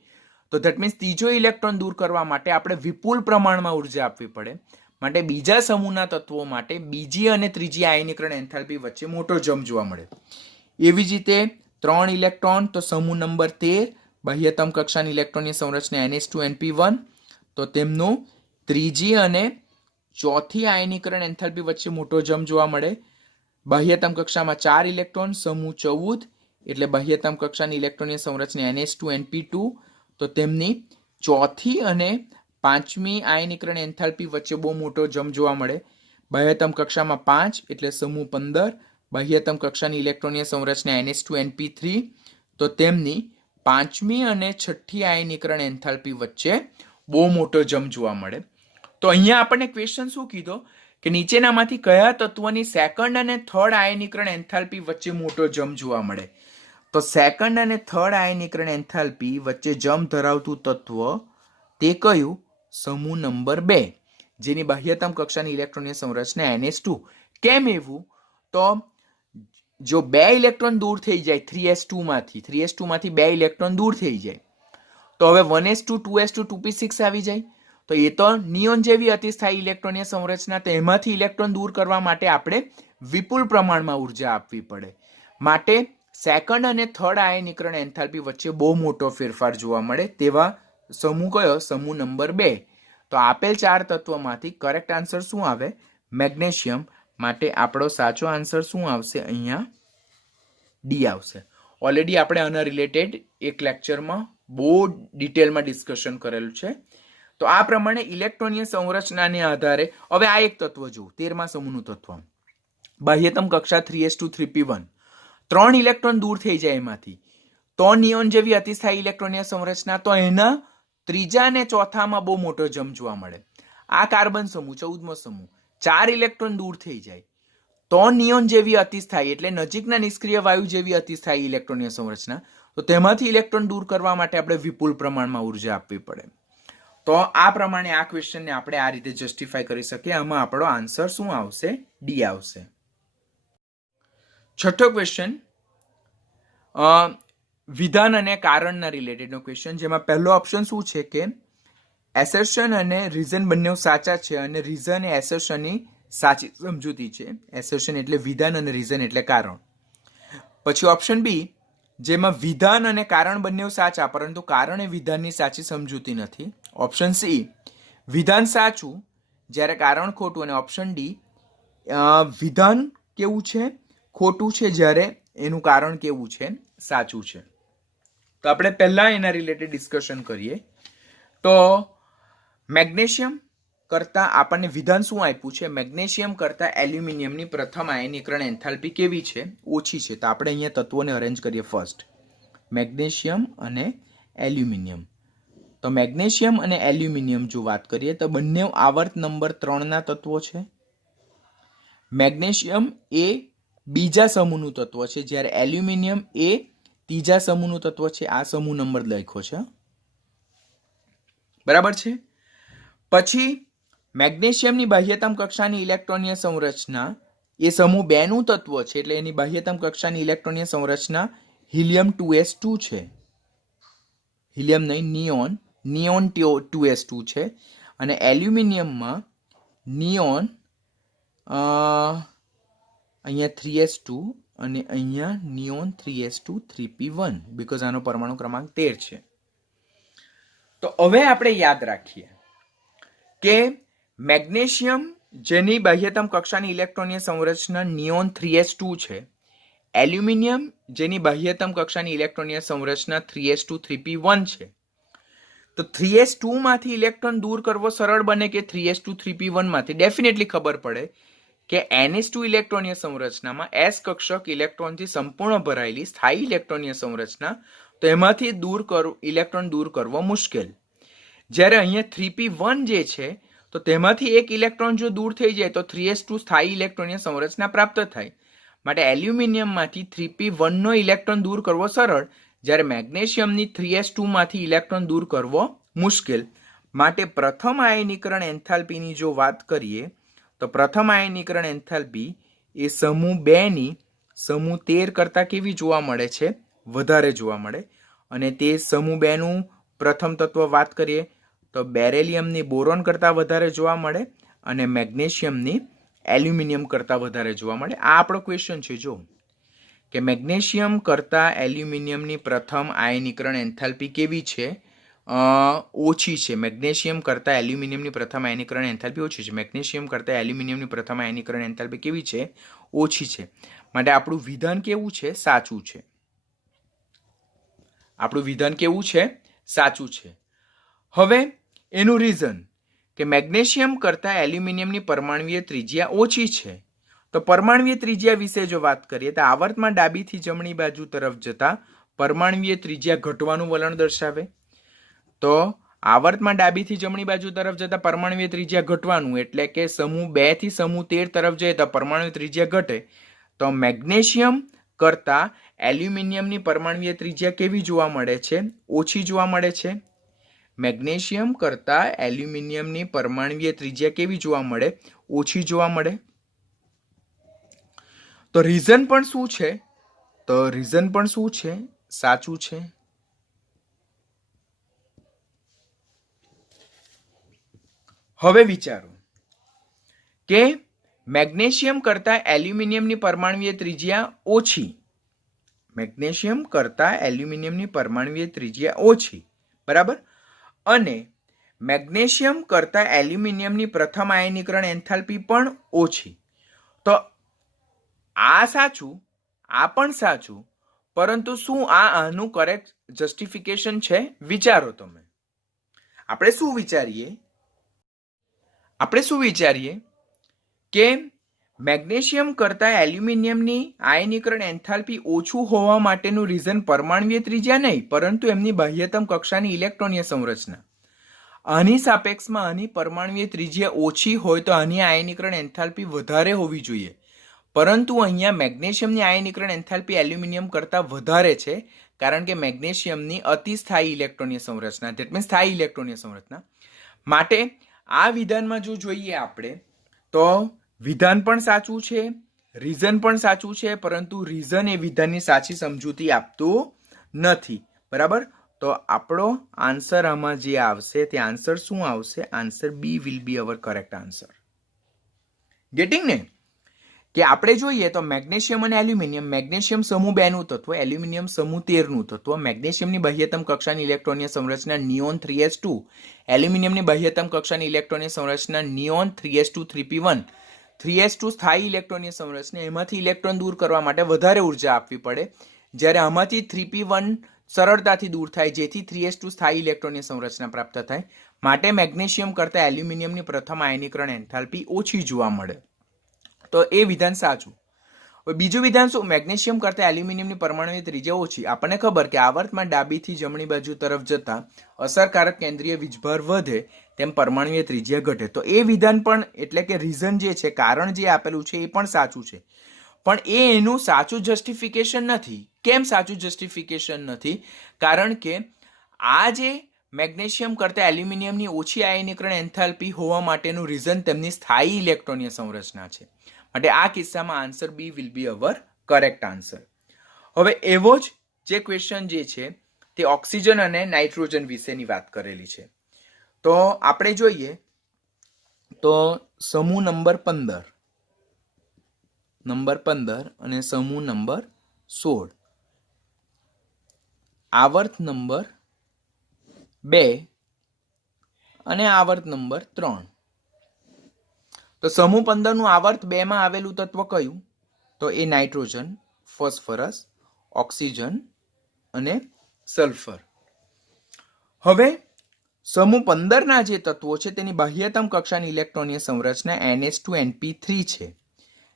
તો ધેટ મીન્સ ત્રીજો ઇલેક્ટ્રોન દૂર કરવા માટે આપણે વિપુલ પ્રમાણમાં ઉર્જા આપવી પડે. માટે બીજા સમૂહના તત્વો માટે બીજી અને ત્રીજી આયનીકરણ એન્થાલ્પી વચ્ચે મોટો જમ્પ જોવા મળે. એવી જ રીતે 3 ઇલેક્ટ્રોન, તો સમૂહ નંબર 13 બાહ્યતમ કક્ષાની ઇલેક્ટ્રોનીય સંરચના NH2 તો તેમનું ત્રીજી અને ચોથી આયનીકરણ એન્થાલ્પી વચ્ચે મોટો જમ્પ જોવા મળે. બાહ્યતમ કક્ષામાં 4 ઇલેક્ટ્રોન, સમૂહ 14 એટલે બાહ્યતમ કક્ષાની ઇલેક્ટ્રોનીય સંરચના NH2 તો તેમની ચોથી અને પાંચમી આયનીકરણ એન્થાલ્પી વચ્ચે બહુ મોટો જમ્પ જોવા મળે. બાહ્યતમ કક્ષામાં 5 એટલે સમૂહ 15 બાહ્યતમ કક્ષાની ઇલેક્ટ્રોનીય સંરચના NH2 તો તેમની પાંચમી અને છઠ્ઠી આયનીકરણ એન્થાલ્પી વચ્ચે બહુ મોટો જમ્પ જોવા મળે. તો અહીંયા આપણને ક્વેશ્ચન શું કીધો કે નીચેનામાંથી કયા તત્વની સેકન્ડ અને થર્ડ આયનીકરણ એન્થાલ્પી વચ્ચે મોટો જમ્પ જોવા મળે? તો સેકન્ડ અને થર્ડ આયનીકરણ એન્થાલ્પી વચ્ચે જમ્પ ધરાવતું તત્વ તે કયું? સમૂહ નંબર 2 જેની બાહ્યતમ કક્ષાની ઇલેક્ટ્રોનીય સંરચના NH2. કેમ એવું? તો જો બે ઇલેક્ટ્રોન દૂર થઈ જાય 3s2 માંથી બે ઇલેક્ટ્રોન દૂર થઈ જાય તો હવે 1s2 2s2 2p6 આવી જાય. તો એ તો નિયોન જેવી અતિસ્થાયી ઇલેક્ટ્રોનીય સંરચના, તો એમાંથી ઇલેક્ટ્રોન દૂર કરવા માટે આપણે વિપુલ પ્રમાણમાં ઉર્જા આપવી પડે. માટે સેકન્ડ અને થર્ડ આયનીકરણ એન્થાલ્પી વચ્ચે બહુ મોટો ફેરફાર જોવા મળે. તેવા સમૂહ કયો? સમૂહ નંબર 2. તો આપેલ 4 તત્વોમાંથી કરેક્ટ આન્સર શું આવે? મેગ્નેશિયમ. માટે આપણો સાચો આન્સર શું આવશે? અહીંયા ડી આવશે. ઓલરેડી આપણે આના રિલેટેડ એક લેક્ચરમાં બહુ ડિટેલમાં ડિસ્કશન કરેલું છે. તો આ પ્રમાણે ઇલેક્ટ્રોનીય સંરચનાને આધારે હવે આ એક તત્વ જુઓ, 13મા સમૂહનું તત્વ બાહ્યતમ કક્ષા 3s2 3p1. 3 ઇલેક્ટ્રોન દૂર થઈ જાય એમાંથી તો નિયોન જેવી અતિસ્થાયી ઇલેક્ટ્રોનીય સંરચના, તો એના ત્રીજા અને ચોથામાં બહુ મોટો જમ્પ જોવા મળે. આ કાર્બન સમૂહ 14મો સમૂહ 4 ઇલેક્ટ્રોન દૂર થઈ જાય તો નિયોન જેવી અતિસ્થાયી એટલે નજીકના નિષ્ક્રિય વાયુ જેવી અતિસ્થાયી ઇલેક્ટ્રોનીય સંરચના, તો તેમાંથી ઇલેક્ટ્રોન દૂર કરવા માટે આપણે વિપુલ પ્રમાણમાં ઉર્જા આપવી પડે. તો આ પ્રમાણે આ ક્વેશ્ચનને આપણે આ રીતે જસ્ટિફાય કરી શકીએ. આમાં આપણો આન્સર શું આવશે? ડી આવશે. છઠ્ઠો ક્વેશ્ચન વિધાન અને કારણના રિલેટેડનો ક્વેશ્ચન, જેમાં પહેલો ઓપ્શન શું છે કે એસર્શન અને રીઝન બંને સાચા છે અને રીઝન એ એસર્શનની સાચી સમજૂતી છે. એસર્શન એટલે વિધાન અને રીઝન એટલે કારણ. પછી ઓપ્શન બી, જેમાં વિધાન અને કારણ બંને સાચા પરંતુ કારણ એ વિધાનની સાચી સમજૂતી નથી. ઓપ્શન સી, વિધાન સાચું જ્યારે કારણ ખોટું. અને ઓપ્શન ડી, વિધાન કેવું છે? ખોટું છે જ્યારે એનું કારણ કેવું છે? સાચું છે. તો આપણે પહેલા એના રિલેટેડ ડિસ્કશન કરીએ. તો મેગ્નેશિયમ કરતા આપણને વિધાન શું આપ્યું છે? મેગ્નેશિયમ કરતા એલ્યુમિનિયમની પ્રથમ આયનીકરણ એન્થાલ્પી કેવી છે? ઓછી છે. તો આપણે અહીંયા તત્વોને અરેન્જ કરીએ. ફર્સ્ટ મેગ્નેશિયમ અને એલ્યુમિનિયમ. તો મેગ્નેશિયમ અને એલ્યુમિનિયમ જો વાત કરીએ તો બંને આવર્ત નંબર 3ના તત્વો છે. મેગ્નેશિયમ એ બીજા સમૂહનું તત્વ છે જ્યારે એલ્યુમિનિયમ એ ત્રીજા સમૂહનું તત્વ છે. આ સમૂહ નંબર લખ્યો છે, બરાબર છે. પછી મેગ્નેશિયમની બાહ્યતમ કક્ષાની ઇલેક્ટ્રોનીય સંરચના એ સમૂહ 2નું તત્વ છે એટલે એની બાહ્યતમ કક્ષાની ઇલેક્ટ્રોનીય સંરચના હિલિયમ 2s2 છે. હિલિયમ નહીં, નિયોન 2s2 છે. અને એલ્યુમિનિયમમાં નિયોન અહીંયા 3s2 અને અહીંયા નિયોન 3s2 3p1 બીકોઝ આનો પરમાણુ ક્રમાંક 13 છે. તો હવે આપણે યાદ રાખીએ કે મેગ્નેશિયમ જેની બાહ્યતમ કક્ષાની ઇલેક્ટ્રોનીય સંરચના નિયોન 3s2 છે, એલ્યુમિનિયમ જેની બાહ્યતમ કક્ષાની ઇલેક્ટ્રોનીય સંરચના 3s2 3p1 છે. તો 3s2 માંથી ઇલેક્ટ્રોન દૂર કરવો સરળ બને કે 3s2 3p1 માંથી? ડેફિનેટલી ખબર પડે કે ns2 ઇલેક્ટ્રોનીય સંરચનામાં s કક્ષક ઇલેક્ટ્રોનથી સંપૂર્ણ ભરાયેલી સ્થાયી ઇલેક્ટ્રોનીય સંરચના, તો એમાંથી ઇલેક્ટ્રોન દૂર કરવો મુશ્કેલ. જ્યારે અહીંયા 3p1 જે છે તો તેમાંથી એક ઇલેક્ટ્રોન જો દૂર થઈ જાય તો 3s2 સ્થાયી ઇલેક્ટ્રોનીય સંરચના પ્રાપ્ત થાય. માટે એલ્યુમિનિયમમાંથી 3p1 નો ઇલેક્ટ્રોન દૂર કરવો સરળ, જ્યારે મેગ્નેશિયમની 3s2 માંથી ઇલેક્ટ્રોન દૂર કરવો મુશ્કેલ. માટે પ્રથમ આયનીકરણ એન્થાલ્પીની જો વાત કરીએ તો પ્રથમ આયનીકરણ એન્થાલ્પી એ સમૂહ 2 ની સમૂહ 13 કરતા કેવી જોવા મળે છે? વધારે જોવા મળે. અને તે સમૂહ 2 નું પ્રથમ તત્વ વાત કરીએ તો બેરેલિયમની બોરોન કરતા વધારે જોવા મળે અને મેગ્નેશિયમની એલ્યુમિનિયમ કરતા વધારે જોવા મળે. આ આપણો ક્વેશ્ચન છે જો કે મેગ્નેશિયમ કરતા એલ્યુમિનિયમની પ્રથમ આયનીકરણ એન્થાલ્પી કેવી છે? ઓછી છે. મેગ્નેશિયમ કરતા એલ્યુમિનિયમની પ્રથમ આયનીકરણ એન્થાલ્પી ઓછી છે. મેગ્નેશિયમ કરતા એલ્યુમિનિયમની પ્રથમ આયનીકરણ એન્થાલ્પી કેવી છે? ઓછી છે. માટે આપણું વિધાન કેવું છે? સાચું છે. આપણું વિધાન કેવું છે? સાચું છે. હવે એનું રીઝન કે મેગ્નેશિયમ કરતા એલ્યુમિનિયમની પરમાણુય ત્રિજ્યા ઓછી છે. તો પરમાણુય ત્રિજ્યા વિશે જો વાત કરીએ તો આવર્તમાં ડાબીથી જમણી બાજુ તરફ જતા પરમાણુય ત્રિજ્યા ઘટવાનું વલણ દર્શાવે. તો આવર્તમાં ડાબીથી જમણી બાજુ તરફ જતા પરમાણુય ત્રિજ્યા ઘટવાનું એટલે કે સમૂહ 2 થી સમૂહ 13 તરફ જાય તો પરમાણુ ત્રિજ્યા ઘટે. તો મેગ્નેશિયમ કરતા એલ્યુમિનિયમની પરમાણુય ત્રિજ્યા કેવી જોવા મળે છે? ઓછી જોવા મળે છે. મેગ્નેશિયમ કરતા એલ્યુમિનિયમની પરમાણુય ત્રિજ્યા કેવી જોવા મળે? ઓછી જોવા મળે. તો રીઝન પણ શું છે? સાચું છે. હવે વિચારો કે મેગ્નેશિયમ કરતા એલ્યુમિનિયમની પરમાણુય ત્રિજ્યા ઓછી, મેગ્નેશિયમ કરતા એલ્યુમિનિયમની પરમાણુય ત્રિજ્યા ઓછી, બરાબર, અને મેગ્નેશિયમ કરતા એલ્યુમિનિયમની પ્રથમ આયનીકરણ એન્થાલ્પી પણ ઓછી. તો આ સાચું, આ પણ સાચું, પરંતુ શું આનું કરેક્ટ જસ્ટિફિકેશન છે? વિચારો તમે. આપણે શું વિચારીએ કે મેગ્નેશિયમ કરતા એલ્યુમિનિયમની આયનીકરણ એન્થાલ્પી ઓછું હોવા માટેનું રીઝન પરમાણુય ત્રિજ્યા નહીં, પરંતુ એમની બાહ્યતમ કક્ષાની ઇલેક્ટ્રોનીય સંરચના. આની સાપેક્ષમાં આની પરમાણુય ત્રિજ્યા ઓછી હોય તો આની આયનીકરણ એન્થાલ્પી વધારે હોવી જોઈએ, પરંતુ અહીંયા મેગ્નેશિયમની આયનીકરણ એન્થાલ્પી એલ્યુમિનિયમ કરતા વધારે છે, કારણ કે મેગ્નેશિયમની અતિસ્થાયી ઇલેક્ટ્રોનીય સંરચના, ધેટ મીન્સ સ્થાયી ઇલેક્ટ્રોનીય સંરચના. માટે આ વિધાનમાં જો જોઈએ આપણે તો વિધાન પણ સાચું છે, રીઝન પણ સાચું છે, પરંતુ રીઝન એ વિધાનની સાચી સમજૂતી આપતું નથી. બરાબર. તો આપણો આન્સર આમાં જે આવશે તે આન્સર શું આવશે? Answer B will be our correct answer. Getting ને? કે આપણે જોઈએ તો મેગ્નેશિયમ અને એલ્યુમિનિયમ, મેગ્નેશિયમ સમૂહ 2 નું તત્વ, એલ્યુમિનિયમ સમૂહ 13 નું તત્વ. મેગ્નેશિયમની બાહ્યતમ કક્ષાની ઇલેક્ટ્રોનીય સંરચના નિયોન 3s2, એલ્યુમિનિયમની બાહ્યતમ કક્ષાની ઇલેક્ટ્રોનીય સંરચના નિયોન 3s2 3p1. 3s2 સ્થાયી ઇલેક્ટ્રોનીય સંરચના, એમાંથી ઇલેક્ટ્રોન દૂર કરવા માટે વધારે ઉર્જા આપવી પડે, જ્યારે આમાંથી 3p1 સરળતાથી દૂર થાય, જેથી 3s2 સ્થાયી ઇલેક્ટ્રોનીય સંરચના પ્રાપ્ત થાય. માટે મેગ્નેશિયમ કરતા એલ્યુમિનિયમની પ્રથમ આયનીકરણ એન્થાલ્પી ઓછી જોવા મળે. તો એ વિધાન સાચું. બીજું વિધાન શું? મેગ્નેશિયમ કરતા એલ્યુમિનિયમની પરમાણુય ત્રિજ્યા ઓછી. આપણને ખબર કે આવર્તમાં ડાબીથી જમણી બાજુ તરફ જતા અસરકારક કેન્દ્રીય વીજભાર વધે તેમ પરમાણુય ત્રિજ્યા ઘટે. તો એ વિધાન પણ, એટલે કે રીઝન જે છે, કારણ જે આપેલું છે એ પણ સાચું છે, પણ એનું સાચું જસ્ટિફિકેશન નથી. કેમ સાચું જસ્ટિફિકેશન નથી? કારણ કે આ જે મેગ્નેશિયમ કરતા એલ્યુમિનિયમની ઓછી આયનીકરણ એન્થાલ્પી હોવા માટેનું રીઝન તેમની સ્થાયી ઇલેક્ટ્રોનીય સંરચના છે. માટે આ કિસ્સામાં answer B will be our correct answer. હવે એવો જ જે ક્વેશ્ચન જે છે તે ઓક્સિજન અને નાઇટ્રોજન વિશેની વાત કરેલી છે. તો આપણે જોઈએ તો સમૂહ નંબર 15, નંબર 15 અને સમૂહ નંબર 16. આવર્ત નંબર 2 અને આવર્ત નંબર 3. તો સમૂહ 15 નું આવર્ત 2 માં આવેલું તત્વ કયું? તો એ નાઇટ્રોજન, ફોસ્ફરસ, ઓક્સિજન અને સલ્ફર. હવે સમૂહ 15 ના જે તત્વો છે તેની બાહ્યતમ કક્ષાની ઇલેક્ટ્રોનીય સંરચના NH2NP3 છે,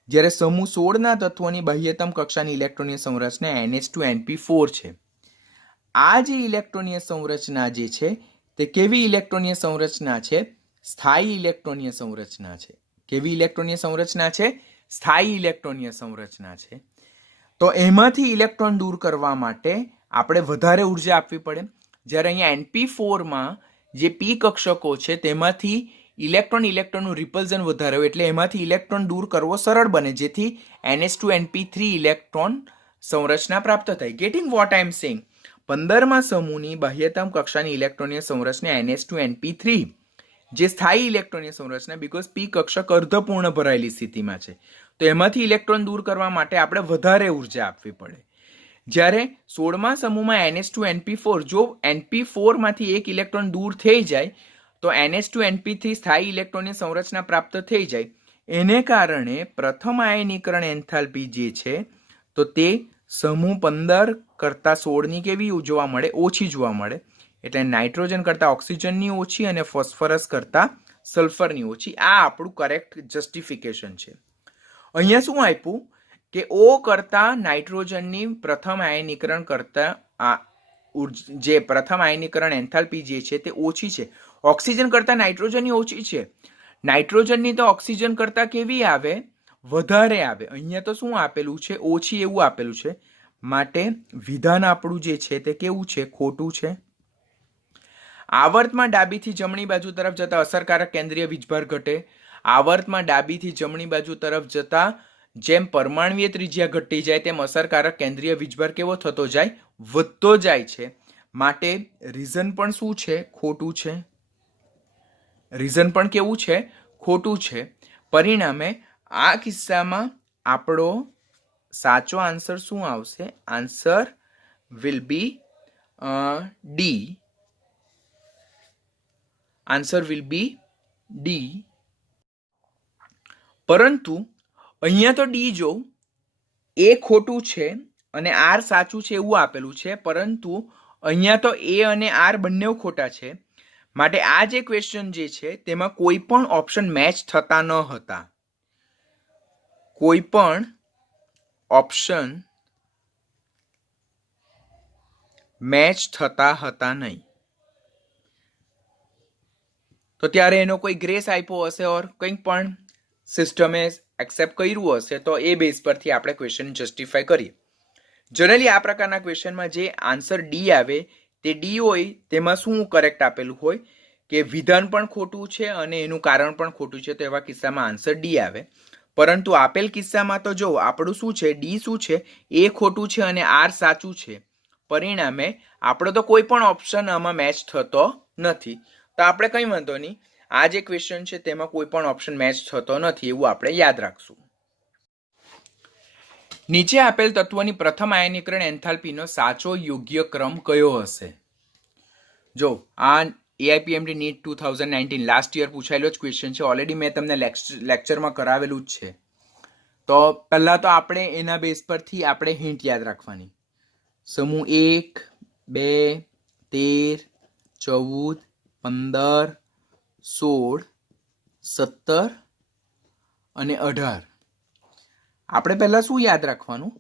જ્યારે સમૂહ 16 ના તત્વોની બાહ્યતમ કક્ષાની ઇલેક્ટ્રોનીય સંરચના NH2NP4 છે. આ જે ઇલેક્ટ્રોનીય સંરચના જે છે તે કેવી ઇલેક્ટ્રોનીય સંરચના છે? સ્થાયી ઇલેક્ટ્રોનીય સંરચના છે. કેવી ઇલેક્ટ્રોનીય સંરચના છે? સ્થાયી ઇલેક્ટ્રોનીય સંરચના છે. તો એમાંથી ઇલેક્ટ્રોન દૂર કરવા માટે આપણે વધારે ઉર્જા આપવી પડે. જ્યારે અહીંયા NP4 માં જે પી કક્ષકો છે તેમાંથી ઇલેક્ટ્રોનનું રિપલ્ઝન વધારે હોય એટલે એમાંથી ઇલેક્ટ્રોન દૂર કરવો સરળ બને, જેથી NH2NP3 ઇલેક્ટ્રોન સંરચના પ્રાપ્ત થાય. Getting what I am saying? 15મા સમૂહની બાહ્યતમ કક્ષાની ઇલેક્ટ્રોનીય સંરચના NH2NP3 જે સ્થાયી ઇલેક્ટ્રોનીય સંરચના, બીકોઝ પી કક્ષક અર્ધપૂર્ણ ભરાયેલી સ્થિતિમાં છે, તો એમાંથી ઇલેક્ટ્રોન દૂર કરવા માટે આપણે વધારે ઉર્જા આપવી પડે. જ્યારે 16મા સમૂહમાં NH2NP4, જો NP4 માંથી એક ઇલેક્ટ્રોન દૂર થઈ જાય તો NH2NP3 સ્થાયી ઇલેક્ટ્રોનની સંરચના પ્રાપ્ત થઈ જાય. એને કારણે પ્રથમ આયનીકરણ એન્થાલ્પી જે છે તો તે સમૂહ 15 કરતા 16ની કેવી જોવા મળે? ઓછી જોવા મળે. એટલે નાઇટ્રોજન કરતા ઓક્સિજનની ઓછી અને ફોસ્ફરસ કરતા સલ્ફરની ઓછી. આ આપણું કરેક્ટ જસ્ટિફિકેશન છે. અહીંયા શું આપ્યું કે O કરતા નાઇટ્રોજનની પ્રથમ આયનીકરણ કરતા જે પ્રથમ આયનીકરણ એન્થાલ્પી જે છે તે ઓછી છે. ઓક્સિજન કરતા નાઇટ્રોજનની ઓછી છે. નાઇટ્રોજનની તો ઓક્સિજન કરતા કેવી આવે? વધારે આવે. અહીંયા તો શું આપેલું છે? ઓછી એવું આપેલું છે. માટે વિધાન આપણું જે છે તે કેવું છે? ખોટું છે. આવર્તમાં ડાબીથી જમણી બાજુ તરફ જતા અસરકારક કેન્દ્રીય વીજભાર ઘટે. આવર્તમાં ડાબીથી જમણી બાજુ તરફ જતા જેમ પરમાણ્વીય ત્રિજ્યા ઘટતી જાય તેમ અસરકારક કેન્દ્રીય વીજભાર કેવો થતો જાય? વધતો જાય છે. માટે રીઝન પણ શું છે? ખોટું છે. રીઝન પણ કેવું છે? ખોટું છે. પરિણામે આ કિસ્સામાં આપણો સાચો આન્સર શું આવશે? Answer will be D. Answer will be D. પરંતુ અહીંયા તો ડી જો એ ખોટું છે અને આર સાચું છે એવું આપેલું છે, પરંતુ અહીંયા તો એ અને આર બંને ખોટા છે. માટે આ જે ક્વેશ્ચન જે છે તેમાં કોઈ પણ ઓપ્શન મેચ થતા ન હતા. કોઈ પણ ઓપ્શન મેચ થતા હતા નહીં. તો ત્યારે એનો કોઈ ગ્રેસ આપ્યો હશે ઓર કંઈક પણ સિસ્ટમે એક્સેપ્ટ કર્યું હશે તો એ બેઝ પરથી આપણે ક્વેશ્ચન જસ્ટિફાય કરીએ. જનરલી આ પ્રકારના ક્વેશ્ચનમાં જે આન્સર ડી આવે તે ડી હોય તેમાં શું કરેક્ટ આપેલું હોય કે વિધાન પણ ખોટું છે અને એનું કારણ પણ ખોટું છે, તો એવા કિસ્સામાં આન્સર ડી આવે. પરંતુ આપેલ કિસ્સામાં તો જો આપણું શું છે? ડી શું છે? એ ખોટું છે અને આર સાચું છે. પરિણામે આપણો તો કોઈ પણ ઓપ્શન આમાં મેચ થતો નથી. તો આપણે કંઈ વાંધો નહીં, આ જે ક્વેશ્ચન છે તેમાં કોઈ પણ ઓપ્શન મેચ થતો નથી એવું આપણે યાદ રાખશું. નીચે આપેલ તત્વોની પ્રથમ આયનીકરણ એન્થાલ્પીનો સાચો યોગ્ય ક્રમ કયો હશે? જો આ AIPMD NEET 2019 લાસ્ટ યર પૂછાયેલો જ ક્વેશ્ચન છે. ઓલરેડી મેં તમને લેક્ચરમાં કરાવેલું જ છે. તો પહેલા તો આપણે એના બેઝ પરથી આપણે હિન્ટ યાદ રાખવાની. સમૂહ 1, 2, 13, 14, 15, 16, 17 અને 18. આપણે પહેલા શું યાદ રાખવાનું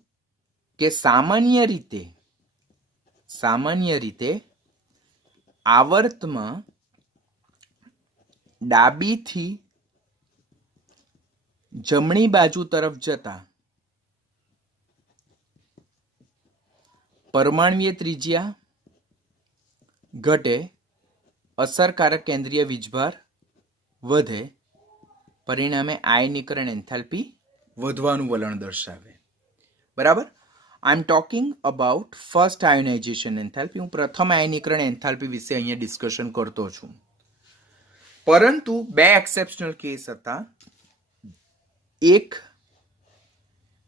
કે સામાન્ય રીતે આવર્તમાં ડાબીથી જમણી બાજુ તરફ જતા પરમાણ્વીય ત્રિજ્યા ઘટે, અસરકારક કેન્દ્રીય વીજભાર વધે, પરિણામે આયનીકરણ એન્થાલ્પી વધવાનું વલણ દર્શાવે. બરાબર? I am talking about first ionisation enthalpy. હું પ્રથમ આયનીકરણ એન્થાલ્પી વિશે અહીંયા ડિસ્કશન કરતો છું. પરંતુ બે એક્સેપ્શનલ કેસ હતા. એક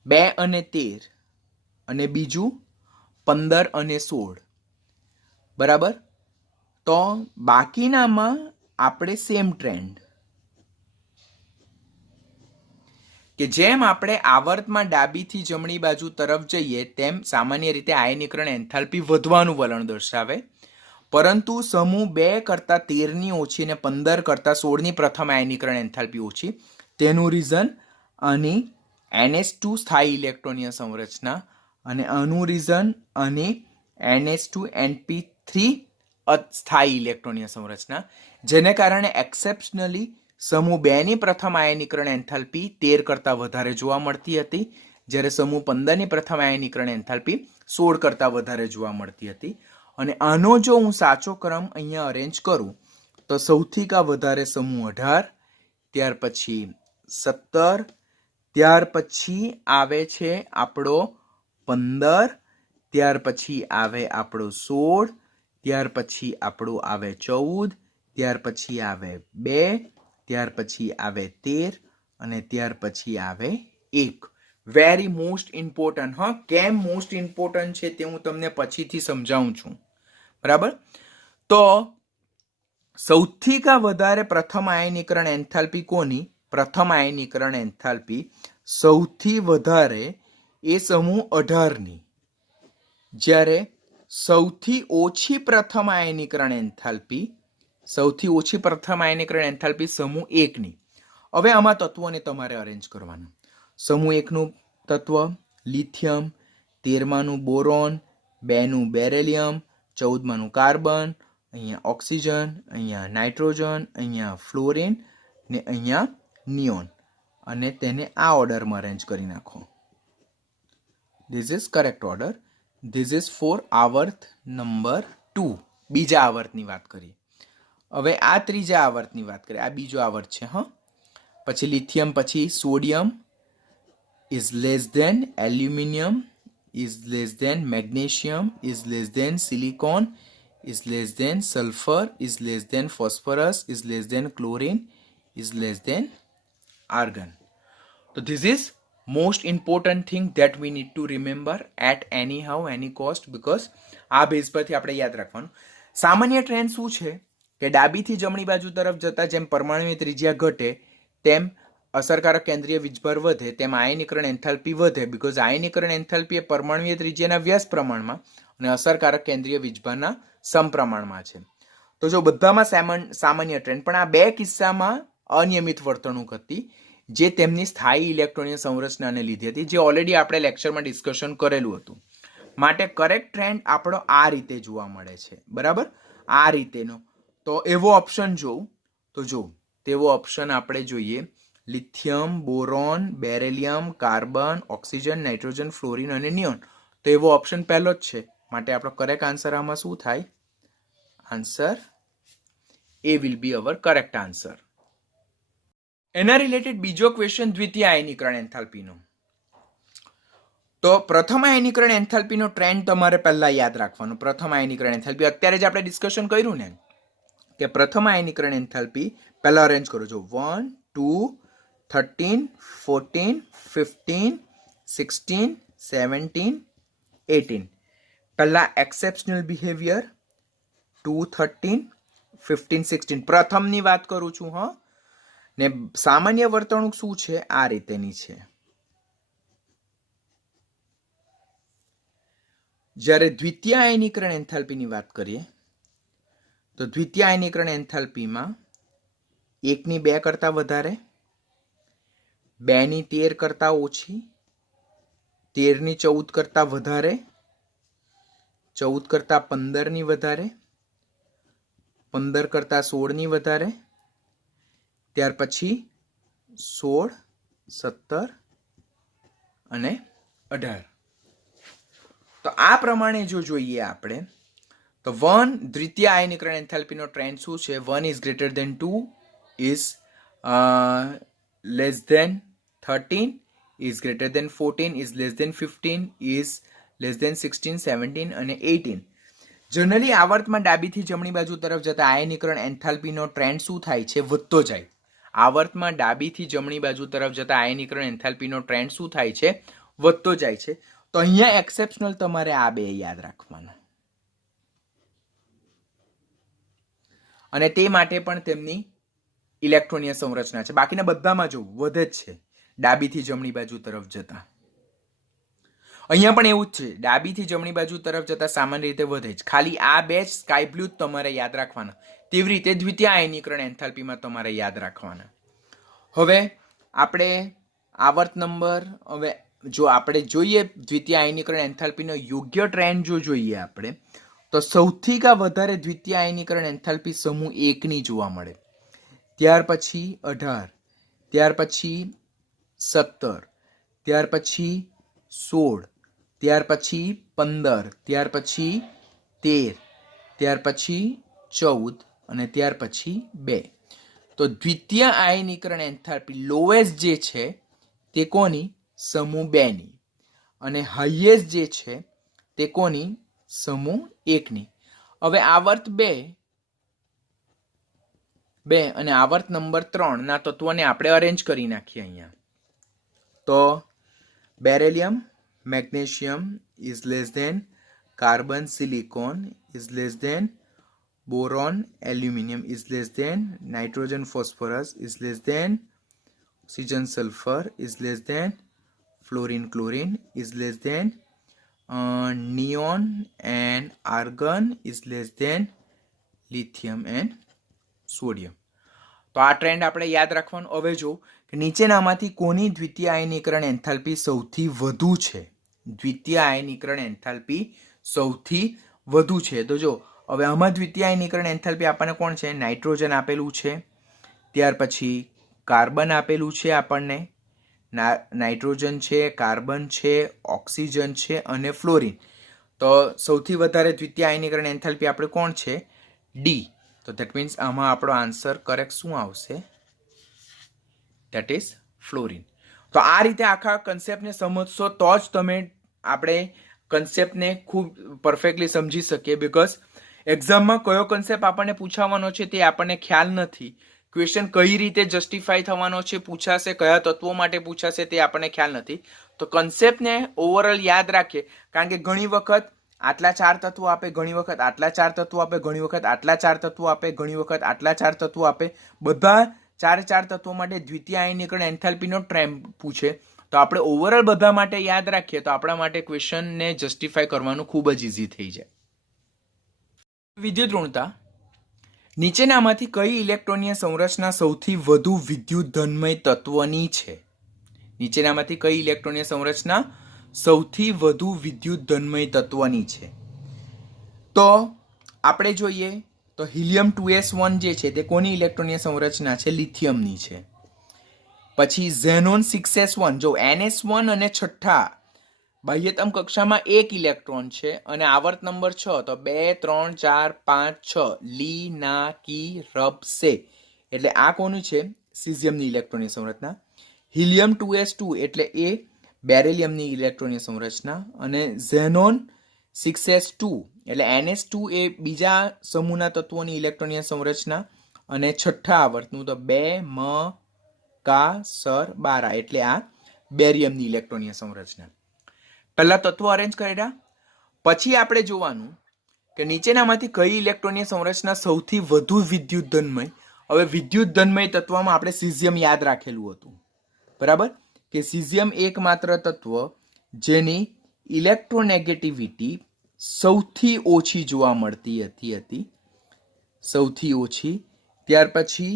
2 અને 13 અને બીજું 15 અને 16. બરાબર. તો બાકીનામાં આપણે સેમ ટ્રેન્ડ કે જેમ આપણે આવર્તમાં ડાબીથી જમણી બાજુ તરફ જઈએ તેમ સામાન્ય રીતે આયનીકરણ એન્થાલ્પી વધવાનું વલણ દર્શાવે, પરંતુ સમૂહ 2 કરતાં 13ની ઓછી અને 15 કરતાં 16ની પ્રથમ આયનીકરણ એન્થાલ્પી ઓછી. તેનું રીઝન આની NH2 સ્થાયી ઇલેક્ટ્રોનીય સંરચના અને આનું રીઝન આની NH2NP3 અસ્થાયી ઇલેક્ટ્રોનીય સંરચના, જેને કારણે એક્સેપ્શનલી સમૂહ 2ની પ્રથમ આયનીકરણ એન્થાલ્પી 13 કરતાં વધારે જોવા મળતી હતી, જ્યારે સમૂહ 15ની પ્રથમ આયનીકરણ એન્થાલ્પી 16 કરતાં વધારે જોવા મળતી હતી. અને આનો જો હું સાચો ક્રમ અહીંયા અરેન્જ કરું તો સૌથી વધારે સમૂહ 18, ત્યાર પછી 17, ત્યાર પછી આવે છે આપણો 15, ત્યાર પછી આવે આપણો 16, ત્યાર પછી આપણું આવે 14, ત્યાર પછી આવે 2, ત્યાર પછી આવે 13 અને ત્યાર પછી આવે 1. Very most important. કેમ મોસ્ટ ઇમ્પોર્ટન્ટ છે તે હું તમને પછીથી સમજાવું છું. બરાબર. તો સૌથી વધારે પ્રથમ આયનીકરણ એન્થાલ્પી કોની? પ્રથમ આયનીકરણ એન્થાલ્પી સૌથી વધારે એ સમૂહ 18ની, જ્યારે સૌથી ઓછી પ્રથમ આયનીકરણ એન્થાલ્પી સમૂહ 1ની. હવે આમાં તત્વોને તમારે અરેન્જ કરવાના. સમૂહ 1નું તત્વ લિથિયમ, 13માનું બોરોન, 2નું બેરેલિયમ, 14માનું કાર્બન, અહીંયા ઓક્સિજન, અહીંયા નાઇટ્રોજન, અહીંયા ફ્લોરિન ને અહીંયા નિયોન, અને તેને આ ઓર્ડરમાં અરેન્જ કરી નાખો. This is correct order. This is four આવર્ત નંબર 2. બીજા આવર્તની વાત કરીએ. હવે આ ત્રીજા આવર્તની વાત કરીએ. આ બીજો આવર્ત છે. પછી લિથિયમ, પછી sodium is less than aluminium, is less than magnesium, is less than silicon, is less than sulphur, is less than phosphorus, is less than chlorine, is less than argon. તો this is most important thing that we need to remember at any cost, because આ base પરથી આપણે યાદ રાખવાનું. સામાન્ય trend શું છે કે ડાબીથી જમણી બાજુ તરફ જતા જેમ પરમાણુની ત્રિજ્યા ઘટે તેમ અસરકારક કેન્દ્રીય વીજભાર વધે તેમ આયનીકરણ એન્થાલ્પી વધે, બીકોઝ આયનીકરણ એન્થાલ્પી એ પરમાણુય ત્રિજ્યાના વ્યસ્ત પ્રમાણમાં અને અસરકારક કેન્દ્રીય વીજભારના સમપ્રમાણમાં છે. તો જો બધામાં સામાન્ય ટ્રેન્ડ, પણ આ બે કિસ્સામાં અનિયમિત વર્તણૂક હતી જે તેમની સ્થાયી ઇલેક્ટ્રોનીય સંરચનાને લીધી હતી, જે ઓલરેડી આપણે લેક્ચરમાં ડિસ્કશન કરેલું હતું. માટે કરેક્ટ ટ્રેન્ડ આપણો આ રીતે જોવા મળે છે. બરાબર, આ રીતેનો. તો એવો ઓપ્શન જોઉં તો જો તેવો ઓપ્શન આપણે જોઈએ lithium, boron, beryllium, carbon, oxygen, nitrogen, fluorine અને નિયોન. તો એવો ઓપ્શન પહેલો જ છે. માટે આપણો કરેક્ટ આન્સર આમાં શું થાય? Answer A will be our correct answer. એના રિલેટેડ બીજો ક્વેશ્ચન દ્વિતીય આયનીકરણ એન્થાલ્પીનો. તો પ્રથમ આયનીકરણ એન્થાલ્પીનો ટ્રેન્ડ તમારે પહેલા યાદ રાખવાનો. પ્રથમ આયનીકરણ એન્થાલ્પી અત્યારે જ આપણે ડિસ્કશન કર્યું ને કે પ્રથમ આયનીકરણ એન્થાલ્પી પહેલા અરેન્જ કરો. જો 1, 2, 13, 14, 15, 16, 17, 18. પહેલા એક્સેપ્શનલ બિહેવિયર 2, 13, 15, 16 પ્રથમની વાત કરું છું. ને સામાન્ય વર્તણૂક શું છે? આ રીતેની છે. જ્યારે દ્વિતીય આયનીકરણ એન્થાલ્પીની વાત કરીએ તો દ્વિતીય આયનીકરણ એન્થાલ્પીમાં 1ની 2 કરતાં વધારે, 2ની 13 કરતાં ઓછી, 13ની 14 કરતાં વધારે, 14 કરતાં 15ની વધારે, 15 કરતાં 16ની વધારે, ત્યાર પછી 16, 17 અને 18. તો આ પ્રમાણે જો જોઈએ આપણે તો 1 દ્વિતીય આયનીકરણ એન્થાલ્પીનો ટ્રેન્ડ શું છે? 1 is greater than 2, is less than 13, is greater than 14, is less than 15, is less than 16, 17 અને 18. જનરલી આવર્તમાં ડાબીથી જમણી બાજુ તરફ જતા આયનીકરણ એન્થાલ્પીનો ટ્રેન્ડ શું થાય છે? વધતો જાય. આવર્તમાં ડાબીથી જમણી બાજુ તરફ જતા આયનીકરણ એન્થાલ્પીનો ટ્રેન્ડ શું થાય છે? વધતો જાય છે. તો અહીંયા એક્સેપ્શનલ તમારે આ બે યાદ રાખવાના, અને તે માટે પણ તેમની ઇલેક્ટ્રોનીય સંરચના છે. બાકીના બધામાં જો વધે જ છે ડાબીથી જમણી બાજુ તરફ જતા. અહીંયા પણ એવું જ છે, ડાબીથી જમણી બાજુ તરફ જતા સામાન્ય રીતે વધે જ. ખાલી આ બે જ સ્કાય બ્લુ જ તમારે યાદ રાખવાના. તેવી રીતે દ્વિતીય આયનીકરણ એન્થાલ્પીમાં તમારે યાદ રાખવાના. હવે આપણે આવર્ત નંબર, હવે જો આપણે જોઈએ દ્વિતીય આયનીકરણ એન્થાલ્પીનો યોગ્ય ટ્રેન્ડ જો જોઈએ આપણે, તો સૌથી વધારે દ્વિતીય આયનીકરણ એન્થાલ્પી સમૂહ 1 ની જોવા મળે, ત્યાર પછી 18, ત્યાર પછી 17, ત્યાર પછી 16, ત્યાર પછી 15, ત્યાર પછી 13, ત્યાર પછી 14 અને ત્યાર પછી 2. તો દ્વિતીય આયનીકરણ એન્થાલ્પી લોએસ્ટ જે છે તે કોની? સમૂહ 2 ની, અને હાઈએસ્ટ જે છે તે કોની? સમૂહ 1 ની. હવે આવર્ત 2 અને આવર્ત નંબર 3 ના તત્વોને આપણે અરેન્જ કરી નાખીએ અહીંયા. તો beryllium magnesium is less than carbon silicon is less than boron aluminium is less than nitrogen phosphorus is less than oxygen sulphur is less than fluorine chlorine is less than neon and argon is less than lithium and sodium. તો આ trend આપણે યાદ રાખવાનું. હવે જો કે નીચેનામાંથી કોની દ્વિતીય આયનીકરણ એન્થાલ્પી સૌથી વધુ છે? દ્વિતીય આયનીકરણ એન્થાલ્પી સૌથી વધુ છે. તો જો હવે આમાં દ્વિતીય આયનીકરણ એન્થાલ્પી આપણને કોણ છે? નાઇટ્રોજન આપેલું છે, ત્યાર પછી કાર્બન આપેલું છે આપણને, નાઇટ્રોજન છે, કાર્બન છે, ઓક્સિજન છે અને ફ્લોરિન. તો સૌથી વધારે દ્વિતીય આયનીકરણ એન્થાલ્પી આપણે કોણ છે? ડી. તો ધેટ મીન્સ આમાં આપણો આન્સર કરેક્ટ શું આવશે? That is fluorine. તો આ રીતે આખા કન્સેપ્ટને સમજશો તો જ તમે આપણે કન્સેપ્ટને ખૂબ પરફેક્ટલી સમજી શકીએ. બિકોઝ એક્ઝામમાં કયો કન્સેપ્ટ આપણને પૂછાવાનો છે તે આપણને ખ્યાલ નથી. ક્વેશ્ચન કઈ રીતે જસ્ટિફાઈ થવાનો છે, પૂછાશે, કયા તત્વો માટે પૂછાશે તે આપણને ખ્યાલ નથી. તો કન્સેપ્ટને ઓવરઓલ યાદ રાખીએ, કારણ કે ઘણી વખત આટલા 4 તત્વો આપે, ઘણી વખત આટલા 4 તત્વો આપે, ઘણી વખત આટલા 4 તત્વો આપે, ઘણી વખત આટલા 4 તત્વો આપે. બધા 4 તત્વો માટે દ્વિતીય આયનીકરણ એન્થાલ્પીનો ટ્રેન્ડ પૂછે. તો આપણે ઓવરઓલ બધા માટે યાદ રાખીએ તો આપણા માટે ક્વેશ્ચનને જસ્ટિફાઈ કરવાનું ખૂબ જ ઇઝી થઈ જાય. વિદ્યુત ઋણતા. નીચેનામાંથી કઈ ઇલેક્ટ્રોનીય સંરચના સૌથી વધુ વિદ્યુત ધનમય તત્વની છે? નીચેનામાંથી કઈ ઇલેક્ટ્રોનીય સંરચના સૌથી વધુ વિદ્યુત ધનમય તત્વની છે? તો આપણે જોઈએ તો હિલિયમ 2s1 જે છે તે કોની ઇલેક્ટ્રોનીય સંરચના છે? લિથિયમની છે. પછી ઝેનોન 6s1, જો ns1 અને છઠ્ઠા બાહ્યતમ કક્ષામાં 1 ઇલેક્ટ્રોન છે અને આવર્ત નંબર 6, તો 2 3 4 5 6 લી ના કી રબ સે, એટલે આ કોનું છે? સિઝિયમની ઇલેક્ટ્રોનીય સંરચના. હિલિયમ 2s2 એટલે એ બેરેલિયમની ઇલેક્ટ્રોનીય સંરચના, અને ઝેનોન 6s2 એટલે ns2 એ બીજા સમૂહના તત્વોની ઇલેક્ટ્રોનીય સંરચના, અને છઠ્ઠા આવર્તનું તો 2 મ કા સર 12 એટલે આ બેરિયમની ઇલેક્ટ્રોનીય સંરચના. પહેલા તત્વો અરેન્જ કર્યા, પછી આપણે જોવાનું કે નીચેનામાંથી કઈ ઇલેક્ટ્રોનીય સંરચના સૌથી વધુ વિદ્યુત ધનમય. હવે વિદ્યુત ધનમય તત્વમાં આપણે સિઝિયમ યાદ રાખેલું હતું, બરાબર, કે સિઝિયમ એકમાત્ર તત્વ જેની ઇલેક્ટ્રોનેગેટિવિટી સૌથી ઓછી જોવા મળતી હતી, સૌથી ઓછી. ત્યાર પછી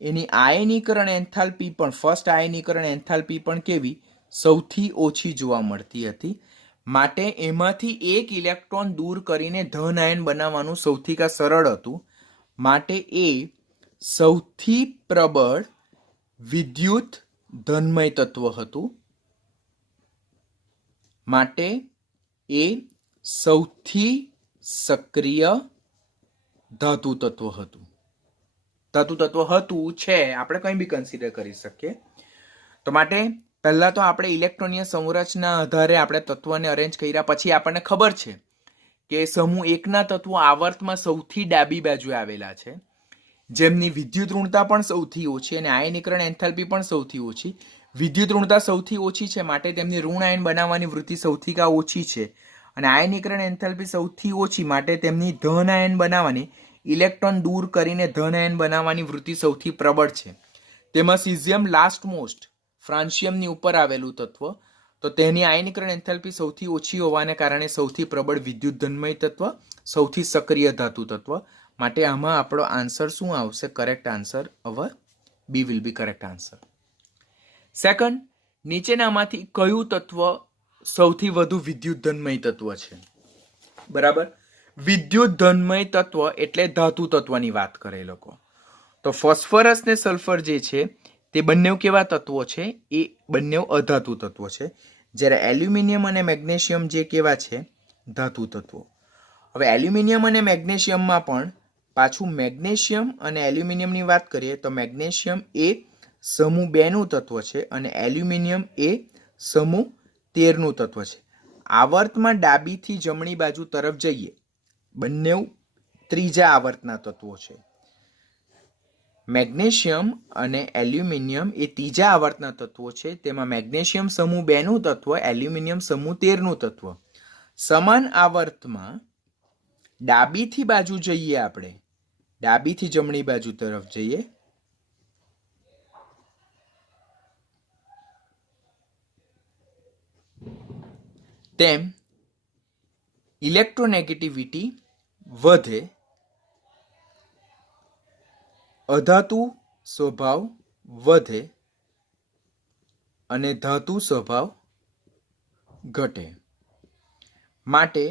એની આયનીકરણ એન્થાલ્પી પણ, ફર્સ્ટ આયનીકરણ એન્થાલ્પી પણ કેવી? સૌથી ઓછી જોવા મળતી હતી. માટે એમાંથી એક ઇલેક્ટ્રોન દૂર કરીને ધન આયન બનાવવાનું સૌથી સરળ હતું. માટે એ સૌથી પ્રબળ વિદ્યુત ધનમય તત્વ હતું. માટે એ સૌથી સક્રિય ધાતુ તત્વ હતું. ધાતુ તત્વ હતું, છે, આપણે કંઈ બી કન્સિડર કરી શકીએ. તો માટે પહેલા તો આપણે ઇલેક્ટ્રોનીય સંરચના આધારે આપણે તત્વને અરેન્જ કર્યા. પછી આપણને ખબર છે કે સમૂહ 1ના તત્વો આવર્તમાં સૌથી ડાબી બાજુએ આવેલા છે, જેમની વિદ્યુત ઋણતા પણ સૌથી ઓછી અને આયનીકરણ એન્થાલ્પી પણ સૌથી ઓછી. વિદ્યુત ઋણતા સૌથી ઓછી છે, માટે તેમની ઋણ આયન બનાવવાની વૃત્તિ સૌથી ઓછી છે. અને આયનીકરણ એન્થાલ્પી સૌથી ઓછી, માટે તેમની ધન આયન બનાવવાની, ઇલેક્ટ્રોન દૂર કરીને ધન આયન બનાવવાની વૃત્તિ સૌથી પ્રબળ છે. તેમાં સિઝિયમ લાસ્ટ મોસ્ટ ફ્રાન્સિયમની ઉપર આવેલું તત્વ, તો તેની આયનીકરણ એન્થાલ્પી સૌથી ઓછી હોવાને કારણે સૌથી પ્રબળ વિદ્યુત ધનમય તત્વ, સૌથી સક્રિય ધાતુ તત્વ. માટે આમાં આપણો આન્સર શું આવશે? Correct answer our be will be correct answer. Second, નીચેનામાંથી કયું તત્વ સૌથી વધુ વિદ્યુત ધનમય તત્વ છે? બરાબર, વિદ્યુત ધનમય તત્વ એટલે ધાતુ તત્વની વાત કરે લોકો. તો ફોસ્ફરસ ને સલ્ફર જે છે તે બંને કેવા તત્વો છે? એ બંને અધાતુ તત્વો છે. જ્યારે એલ્યુમિનિયમ અને મેગ્નેશિયમ જે કેવા છે? ધાતુ તત્વો. હવે એલ્યુમિનિયમ અને મેગ્નેશિયમમાં પણ પાછું મેગ્નેશિયમ અને એલ્યુમિનિયમની વાત કરીએ તો મેગ્નેશિયમ એ સમૂહ 2 નું તત્વ છે અને એલ્યુમિનિયમ એ સમૂહ 13 નું તત્વ છે. આવર્તમાં ડાબીથી જમણી બાજુ તરફ જઈએ, બંને ત્રીજા આવર્તના તત્વો છે. મેગ્નેશિયમ અને એલ્યુમિનિયમ એ ત્રીજા આવર્તના તત્વો છે. તેમાં મેગ્નેશિયમ સમૂહ 2 નું તત્વ, એલ્યુમિનિયમ સમૂહ 13 નું તત્વ. સમાન આવર્તમાં ડાબીથી બાજુ જઈએ, આપણે ડાબીથી જમણી બાજુ તરફ જઈએ, તેમ ઇલેક્ટ્રોનેગેટિવિટી વધે, અધાતુ સ્વભાવ વધે અને ધાતુ સ્વભાવ ઘટે. માટે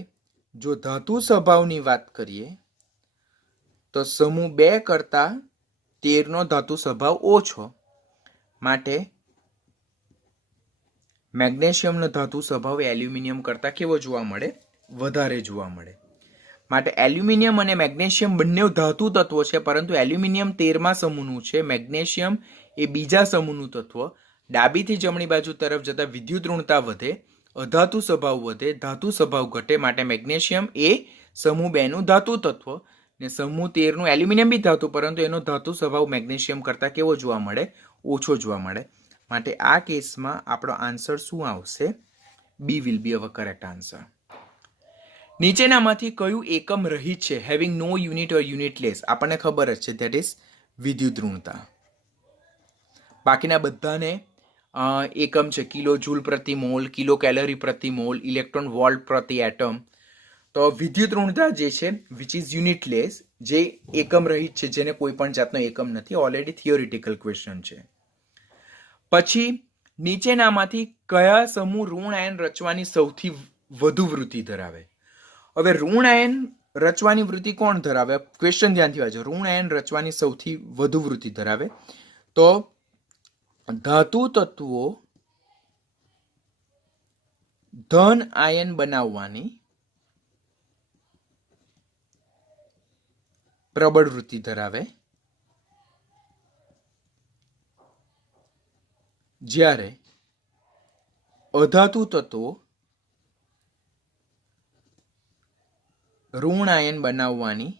જો ધાતુ સ્વભાવની વાત કરીએ તો સમૂહ 2 કરતા 13 નો ધાતુ સ્વભાવ ઓછો, માટે મેગ્નેશિયમનો ધાતુ સ્વભાવ એલ્યુમિનિયમ કરતા કેવો જોવા મળે? વધારે જોવા મળે. માટે એલ્યુમિનિયમ અને મેગ્નેશિયમ બંને ધાતુ તત્વો છે, પરંતુ એલ્યુમિનિયમ 13મા સમૂહનું છે, મેગ્નેશિયમ એ બીજા સમૂહનું તત્વ. ડાબીથી જમણી બાજુ તરફ જતા વિદ્યુત ઋણતા વધે, અધાતુ સ્વભાવ વધે, ધાતુ સ્વભાવ ઘટે. માટે મેગ્નેશિયમ એ સમૂહ 2 નું ધાતુ તત્વ ને સમૂહ 13 નું એલ્યુમિનિયમ બી ધાતુ, પરંતુ એનો ધાતુ સ્વભાવ મેગ્નેશિયમ કરતા કેવો જોવા મળે? ઓછો જોવા મળે. માટે આ કેસમાં આપણો આન્સર શું આવશે? B will be our correct answer. નીચેનામાંથી કયું એકમ રહિત છે? Having no unit or unitless. આપણને ખબર જ છે, ધેટ ઇઝ વિદ્યુત ઋણતા. બાકીના બધાને એકમ છે, કિલો જૂલ પ્રતિ મોલ, કિલો કેલરી પ્રતિ મોલ, ઇલેક્ટ્રોન વોલ્ટ પ્રતિ એટમ. તો વિદ્યુત ઋણતા જે છે વિચ ઇઝ યુનિટલેસ, જે એકમ રહિત છે, જેને કોઈ પણ જાતનો એકમ નથી, ઓલરેડી થિયોરિટિકલ ક્વેશ્ચન છે. પછી નીચેનામાંથી કયા સમૂહ ઋણ આયન રચવાની સૌથી વધુ વૃત્તિ ધરાવે? હવે ઋણ આયન રચવાની વૃત્તિ કોણ ધરાવે? ક્વેશ્ચન ધ્યાનથી વાંચો. ઋણ આયન રચવાની સૌથી વધુ વૃત્તિ ધરાવે તો ધાતુ તત્વો ધન આયન બનાવવાની પ્રબળ વૃત્તિ ધરાવે, જ્યારે અધાતુ તત્વો ઋણ આયન બનાવવાની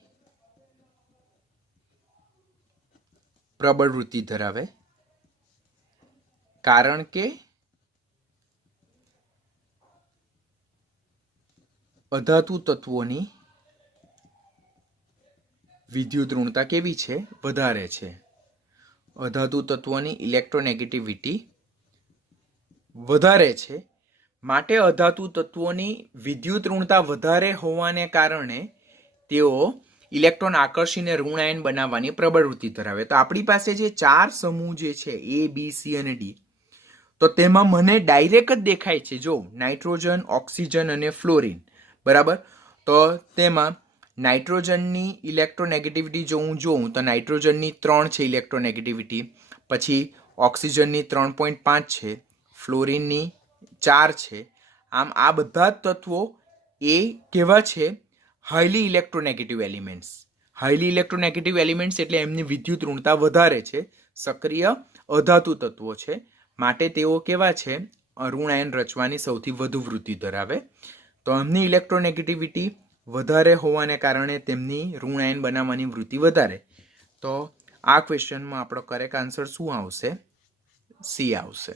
પ્રબળ વૃત્તિ ધરાવે, કારણ કે અધાતુ તત્વોની વિદ્યુત ઋણતા કેવી છે? વધારે છે. અધાતુ તત્વોની ઇલેક્ટ્રોનેગેટિવિટી વધારે છે. માટે અધાતુ તત્વોની વિદ્યુત ઋણતા વધારે હોવાને કારણે તેઓ ઇલેક્ટ્રોન આકર્ષીને ઋણ આયન બનાવવાની પ્રબળ વૃત્તિ ધરાવે. તો આપણી પાસે જે 4 સમૂહ જે છે A, B, C અને D, તો તેમાં મને ડાયરેક્ટ જ દેખાય છે, જો નાઇટ્રોજન, ઓક્સિજન અને ફ્લોરિન. બરાબર, તો તેમાં નાઇટ્રોજનની ઇલેક્ટ્રોનેગેટિવિટી જો હું જોઉં તો નાઇટ્રોજનની 3 છે ઇલેક્ટ્રોનેગેટિવિટી, પછી ઓક્સિજનની 3.5 છે, ફ્લોરિનની 4 છે. આમ આ બધા તત્વો એ કેવા છે? Highly electronegative elements. Highly electronegative elements એટલે એમની વિદ્યુત ઋણતા વધારે છે, સક્રિય અધાતુ તત્વો છે, માટે તેઓ કેવા છે? ઋણ આયન રચવાની સૌથી વધુ વૃત્તિ ધરાવે. તો એમની ઇલેક્ટ્રોનેગેટિવિટી વધારે હોવાને કારણે તેમની ઋણ આયન બનાવવાની વૃત્તિ વધારે. તો આ ક્વેશ્ચનમાં આપણો કરેક્ટ આન્સર શું આવશે? સી આવશે.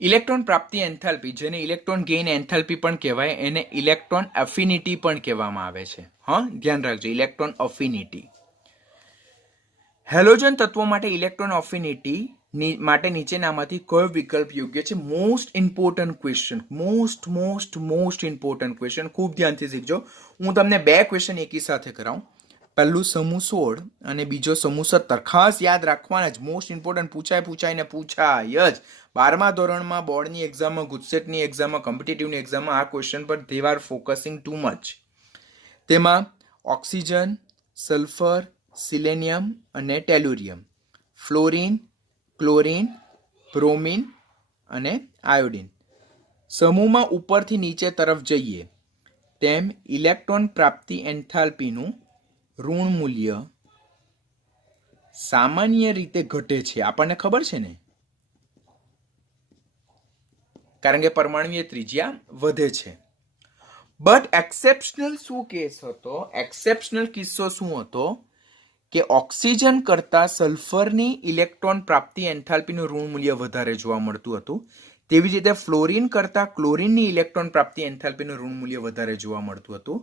ઇલેક્ટ્રોન પ્રાપ્તિ એન્થાલ્પી, જેને ઇલેક્ટ્રોન ગેઇન એન્થાલ્પી પણ કહેવાય, એને ઇલેક્ટ્રોન એફિનિટી પણ કહેવામાં આવે છે. હા, ધ્યાન રાખજો, ઇલેક્ટ્રોન એફિનિટી. હેલોજન તત્વો માટે ઇલેક્ટ્રોન એફિનિટી માટે નીચેનામાંથી કયો વિકલ્પ યોગ્ય છે? Most important question, most important question. ખૂબ ધ્યાનથી શીખજો. હું તમને બે ક્વેશ્ચન એકી સાથે કરાવું. પહેલું સમૂહ 16 અને બીજો સમૂહ 17. ખાસ યાદ રાખવાના જ, મોસ્ટ ઇમ્પોર્ટન્ટ, પૂછાય જ. 12મા ધોરણમાં, બોર્ડની એક્ઝામમાં, ગુજસેટની એક્ઝામમાં, કોમ્પિટિટિવની એક્ઝામમાં આ ક્વેશ્ચન પર they are focusing too much. તેમાં ઓક્સિજન, સલ્ફર, સિલેનિયમ અને ટેલુરિયમ, ફ્લોરિન, ક્લોરિન, બ્રોમિન અને આયોડિન. સમૂહમાં ઉપરથી નીચે તરફ જઈએ તેમ ઇલેક્ટ્રોન પ્રાપ્તિ એન્થાલ્પીનું ઋણ મૂલ્ય સામાન્ય રીતે ઘટે છે. આપણને ખબર છે ને, કારણ કે પરમાણુય ત્રિજ્યા વધે છે. બટ એક્સેપ્શનલ શું કેસ હતો? એક્સેપ્શનલ કિસ્સો શું હતો કે ઓક્સિજન કરતા સલ્ફરની ઇલેક્ટ્રોન પ્રાપ્તિ એન્થાલ્પીનું ઋણ મૂલ્ય વધારે જોવા મળતું હતું. તેવી જ રીતે ફ્લોરિન કરતા ક્લોરિનની ઇલેક્ટ્રોન પ્રાપ્તિ એન્થાલ્પીનું ઋણ મૂલ્ય વધારે જોવા મળતું હતું.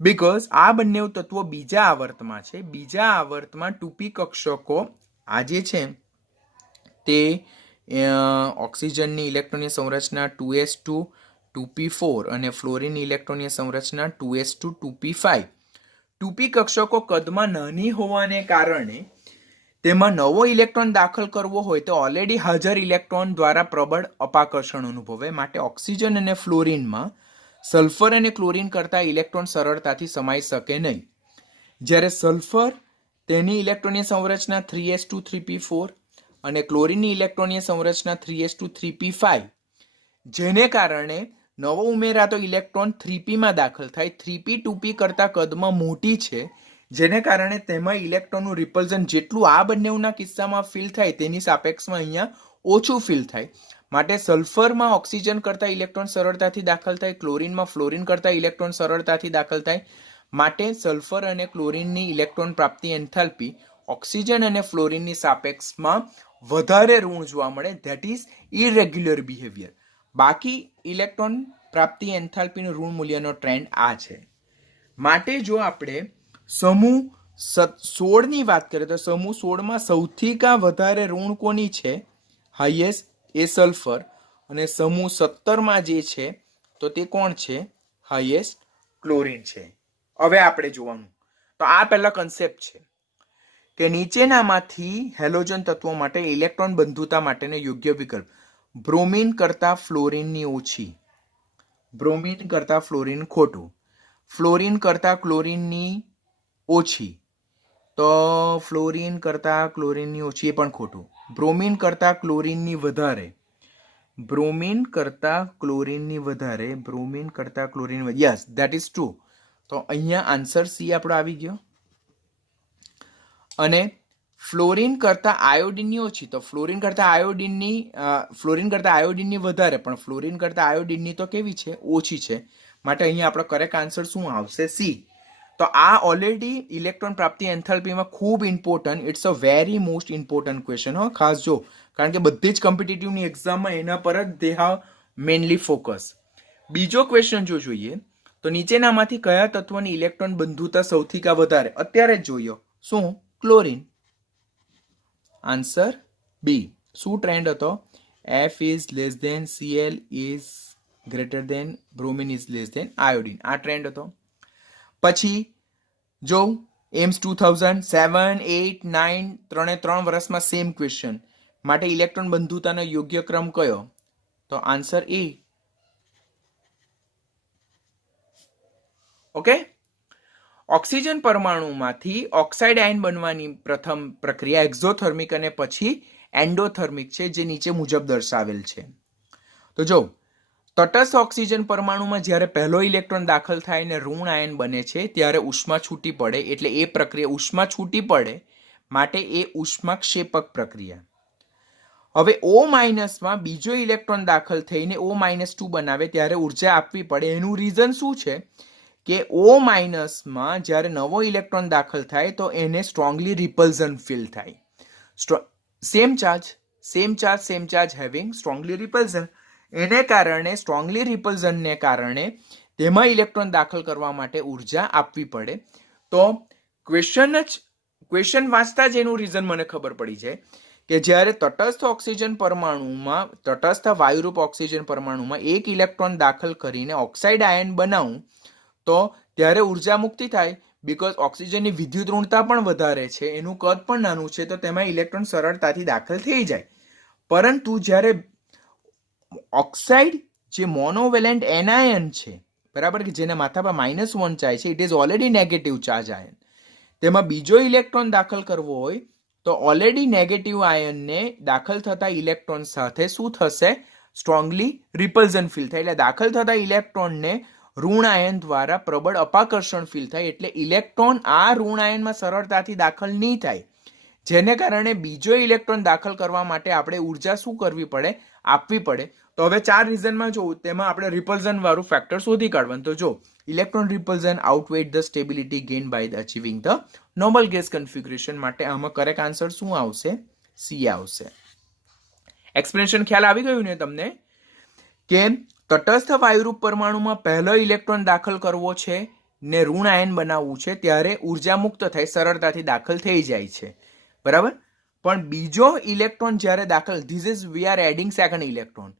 બીકોઝ આ બંને તત્વો બીજા આવર્તમાં છે. બીજા આવર્તમાં 2p કક્ષકો આ જે છે તે ઓક્સિજનની ઇલેક્ટ્રોનની સંરચના 2s2 2p4 અને ફ્લોરિનની ઇલેક્ટ્રોનની સંરચના 2s2 2p5. 2p કક્ષકો કદમાં નાની હોવાને કારણે તેમાં નવો ઇલેક્ટ્રોન દાખલ કરવો હોય તો ઓલરેડી હાજર ઇલેક્ટ્રોન દ્વારા પ્રબળ અપાકર્ષણ અનુભવે. માટે ઓક્સિજન અને ફ્લોરિનમાં સલ્ફર અને ક્લોરિન કરતા ઇલેક્ટ્રોન સરળતાથી સમાઈ શકે નહીં. જ્યારે સલ્ફર તેની ઇલેક્ટ્રોનની સંરચના 3s2 3p4 અને ક્લોરિનની ઇલેક્ટ્રોનની સંરચના 3s2 3p5, જેને કારણે નવો ઉમેરાતો ઇલેક્ટ્રોન 3p માં દાખલ થાય. 3p 2p કરતા કદમાં મોટી છે, જેને કારણે તેમાં ઇલેક્ટ્રોનનું રિપલ્ઝન જેટલું આ બંનેના કિસ્સામાં ફીલ થાય તેની સાપેક્ષમાં અહીંયા ઓછું ફીલ થાય. માટે સલ્ફરમાં ઓક્સિજન કરતા ઇલેક્ટ્રોન સરળતાથી દાખલ થાય, ક્લોરિનમાં ફ્લોરિન કરતા ઇલેક્ટ્રોન સરળતાથી દાખલ થાય. માટે સલ્ફર અને ક્લોરિનની ઇલેક્ટ્રોન પ્રાપ્તિ એન્થાલ્પી ઓક્સિજન અને ફ્લોરિનની સાપેક્ષમાં વધારે ઋણ જોવા મળે. That is irregular behaviour. બાકી ઇલેક્ટ્રોન પ્રાપ્તિ એન્થાલ્પીનું ઋણ મૂલ્યનો ટ્રેન્ડ આ છે. માટે જો આપણે સમૂહ 16 ની વાત કરીએ તો સમૂહ 16માં સૌથી વધારે ઋણ કોની છે? હાઈએસ્ટ એ સલ્ફર. અને સમૂહ 17માં જે છે તો તે કોણ છે? હાઈએસ્ટ ક્લોરિન છે. હવે આપણે જોવાનું તો આ પહેલા કન્સેપ્ટ છે કે નીચેનામાંથી હેલોજન તત્વો માટે ઇલેક્ટ્રોન બંધુતા માટેનો યોગ્ય વિકલ્પ. બ્રોમિન કરતા ફ્લોરિનની ઓછી. બ્રોમિન કરતા ફ્લોરિન ખોટું. ફ્લોરિન કરતા ક્લોરિનની ઓછી, તો ફ્લોરિન કરતા ક્લોરિનની ઓછી એ પણ ખોટું. બ્રોમિન કરતા ક્લોરિનની વધારે. બ્રોમિન કરતા ક્લોરિનની વધારે. બ્રોમિન કરતા chlorine, yes that is true. તો અહીંયા આન્સર સી આપણો આવી ગયો. અને ફ્લોરિન કરતા આયોડિનની ઓછી, તો ફ્લોરિન કરતા આયોડિનની વધારે, પણ ફ્લોરિન કરતા આયોડિનની તો કેવી છે? ઓછી છે. માટે અહીંયા આપણો કરેક્ટ આન્સર શું આવશે? સી. તો આ ઓલરેડી ઇલેક્ટ્રોન પ્રાપ્તિ એન્થાલ્પીમાં ખૂબ important, it's a very most important question. હો, ખાસ જો, કારણ કે બધી જ કોમ્પિટિટિવની એક્ઝામમાં એના પર જ દે હાવ મેનલી ફોકસ. બીજો ક્વેશ્ચન જો જોઈએ તો નીચેનામાંથી કયા તત્વની ઇલેક્ટ્રોન બંધુતા સૌથી વધારે? અત્યારે જ જોયો. શું? ક્લોરિન. Answer B. શું ટ્રેન્ડ હતો? F is less than Cl is greater than bromine is less than iodine. આ ટ્રેન્ડ હતો. પછી જો એમ્સ 2007, 8, 9 ત્રણ વર્ષમાં સેમ ક્વેશ્ચન. માટે ઇલેક્ટ્રોન બંધુતાનો યોગ્ય ક્રમ કયો? તો આન્સર એ. ઓકે. ઓક્સિજન પરમાણુમાંથી ઓક્સાઇડ આયન બનવાની પ્રથમ પ્રક્રિયા એક્ઝોથર્મિક અને પછી એન્ડોથર્મિક છે, જે નીચે મુજબ દર્શાવેલ છે. તો જો તટસ્થ ઓક્સિજન પરમાણુમાં જ્યારે પહેલો ઇલેક્ટ્રોન દાખલ થાય અને ઋણ આયન બને છે ત્યારે ઉષ્મા છૂટી પડે, એટલે એ પ્રક્રિયા ઉષ્મા છૂટી પડે માટે એ ઉષ્માક્ષેપક પ્રક્રિયા. હવે O- માં બીજો ઇલેક્ટ્રોન દાખલ થઈને O-2 બનાવે ત્યારે ઉર્જા આપવી પડે. એનું રીઝન શું છે કે O- માં જ્યારે નવો ઇલેક્ટ્રોન દાખલ થાય તો એને સ્ટ્રોંગલી રિપલ્ઝન ફીલ થાય. Same charge same charge having strongly repulsion. એને કારણે સ્ટ્રોંગલી રિપલ્ઝનને કારણે તેમાં ઇલેક્ટ્રોન દાખલ કરવા માટે ઉર્જા આપવી પડે. તો ક્વેશ્ચન વાંચતા જ એનું રીઝન મને ખબર પડી જાય કે જ્યારે તટસ્થ વાયુરૂપ ઓક્સિજન પરમાણુમાં એક ઇલેક્ટ્રોન દાખલ કરીને ઓક્સાઇડ આયન બનાવું તો ત્યારે ઉર્જા મુક્તિ થાય. બીકોઝ ઓક્સિજનની વિદ્યુત ઋણતા પણ વધારે છે, એનું કદ પણ નાનું છે, તો તેમાં ઇલેક્ટ્રોન સરળતાથી દાખલ થઈ જાય. પરંતુ જ્યારે ઓક્સાઇડ જે મોનોવેલેન્ટ એનાયન છે, બરાબર, કે જેના માથા પર -1 ચાર્જ છે, it is already negative charge ion, તેમાં બીજો ઇલેક્ટ્રોન દાખલ કરવો હોય તો ઓલરેડી નેગેટિવ આયનને દાખલ થતા ઇલેક્ટ્રોન સાથે શું થશે? સ્ટ્રોંગલી રિપલ્ઝન ફીલ થાય. એટલે દાખલ થતા ઇલેક્ટ્રોનને ઋણ આયન દ્વારા પ્રબળ અપાકર્ષણ ફીલ થાય. એટલે ઇલેક્ટ્રોન આ ઋણ આયનમાં સરળતાથી દાખલ નહીં થાય, જેને કારણે બીજો ઇલેક્ટ્રોન દાખલ કરવા માટે આપણે ઉર્જા શું કરવી પડે? આપવી પડે. તો હવે 4 રીઝનમાં જોવું, તેમાં આપણે રિપલ્ઝન વાળું ફેક્ટર શોધી કાઢવાનું. તો જો electron repulsion outweighed the stability gain by the achieving the normal gas configuration માટે આમાં કરેક્ટ આન્સર શું આવશે? સી આવશે. એક્સપ્લેનેશન ખ્યાલ આવી ગયું ને તમને કે તટસ્થ વાયુરૂપ પરમાણુમાં પહેલો ઇલેક્ટ્રોન દાખલ કરવો છે ને ઋણ આયન બનાવવું છે, ત્યારે ઉર્જા મુક્ત થાય, સરળતાથી દાખલ થઈ જાય છે, બરાબર. પણ બીજો ઇલેક્ટ્રોન જ્યારે દાખલ, this is we are adding second electron,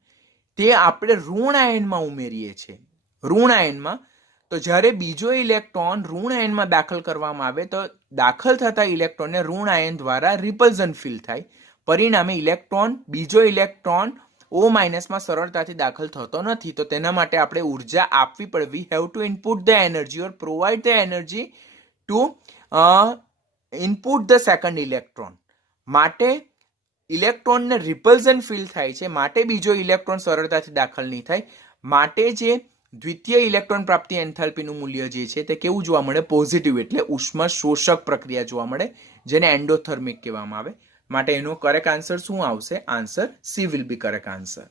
તે આપણે ઋણ આયનમાં ઉમેરીએ છીએ, ઋણ આયનમાં. તો જ્યારે બીજો ઇલેક્ટ્રોન ઋણ આયનમાં દાખલ કરવામાં આવે તો દાખલ થતા ઇલેક્ટ્રોનને ઋણ આયન દ્વારા રિપલ્ઝન ફીલ થાય. પરિણામે બીજો ઇલેક્ટ્રોન O- માં સરળતાથી દાખલ થતો નથી. તો તેના માટે આપણે ઉર્જા આપવી પડે. We have to input the energy or provide the energy to input the second electron. માટે ઇલેક્ટ્રોનને રિપલ્ઝન ફીલ થાય છે, માટે બીજો ઇલેક્ટ્રોન સરળતાથી દાખલ નહીં થાય. માટે જે દ્વિતીય ઇલેક્ટ્રોન પ્રાપ્તિ એન્થાલ્પીનું મૂલ્ય જે છે તે કેવું જોવા મળે? પોઝિટિવ, એટલે ઉષ્મા શોષક પ્રક્રિયા જોવા મળે, જેને એન્ડોથર્મિક કહેવામાં આવે. માટે એનો કરેક્ટ આન્સર શું આવશે? Answer she will be correct answer.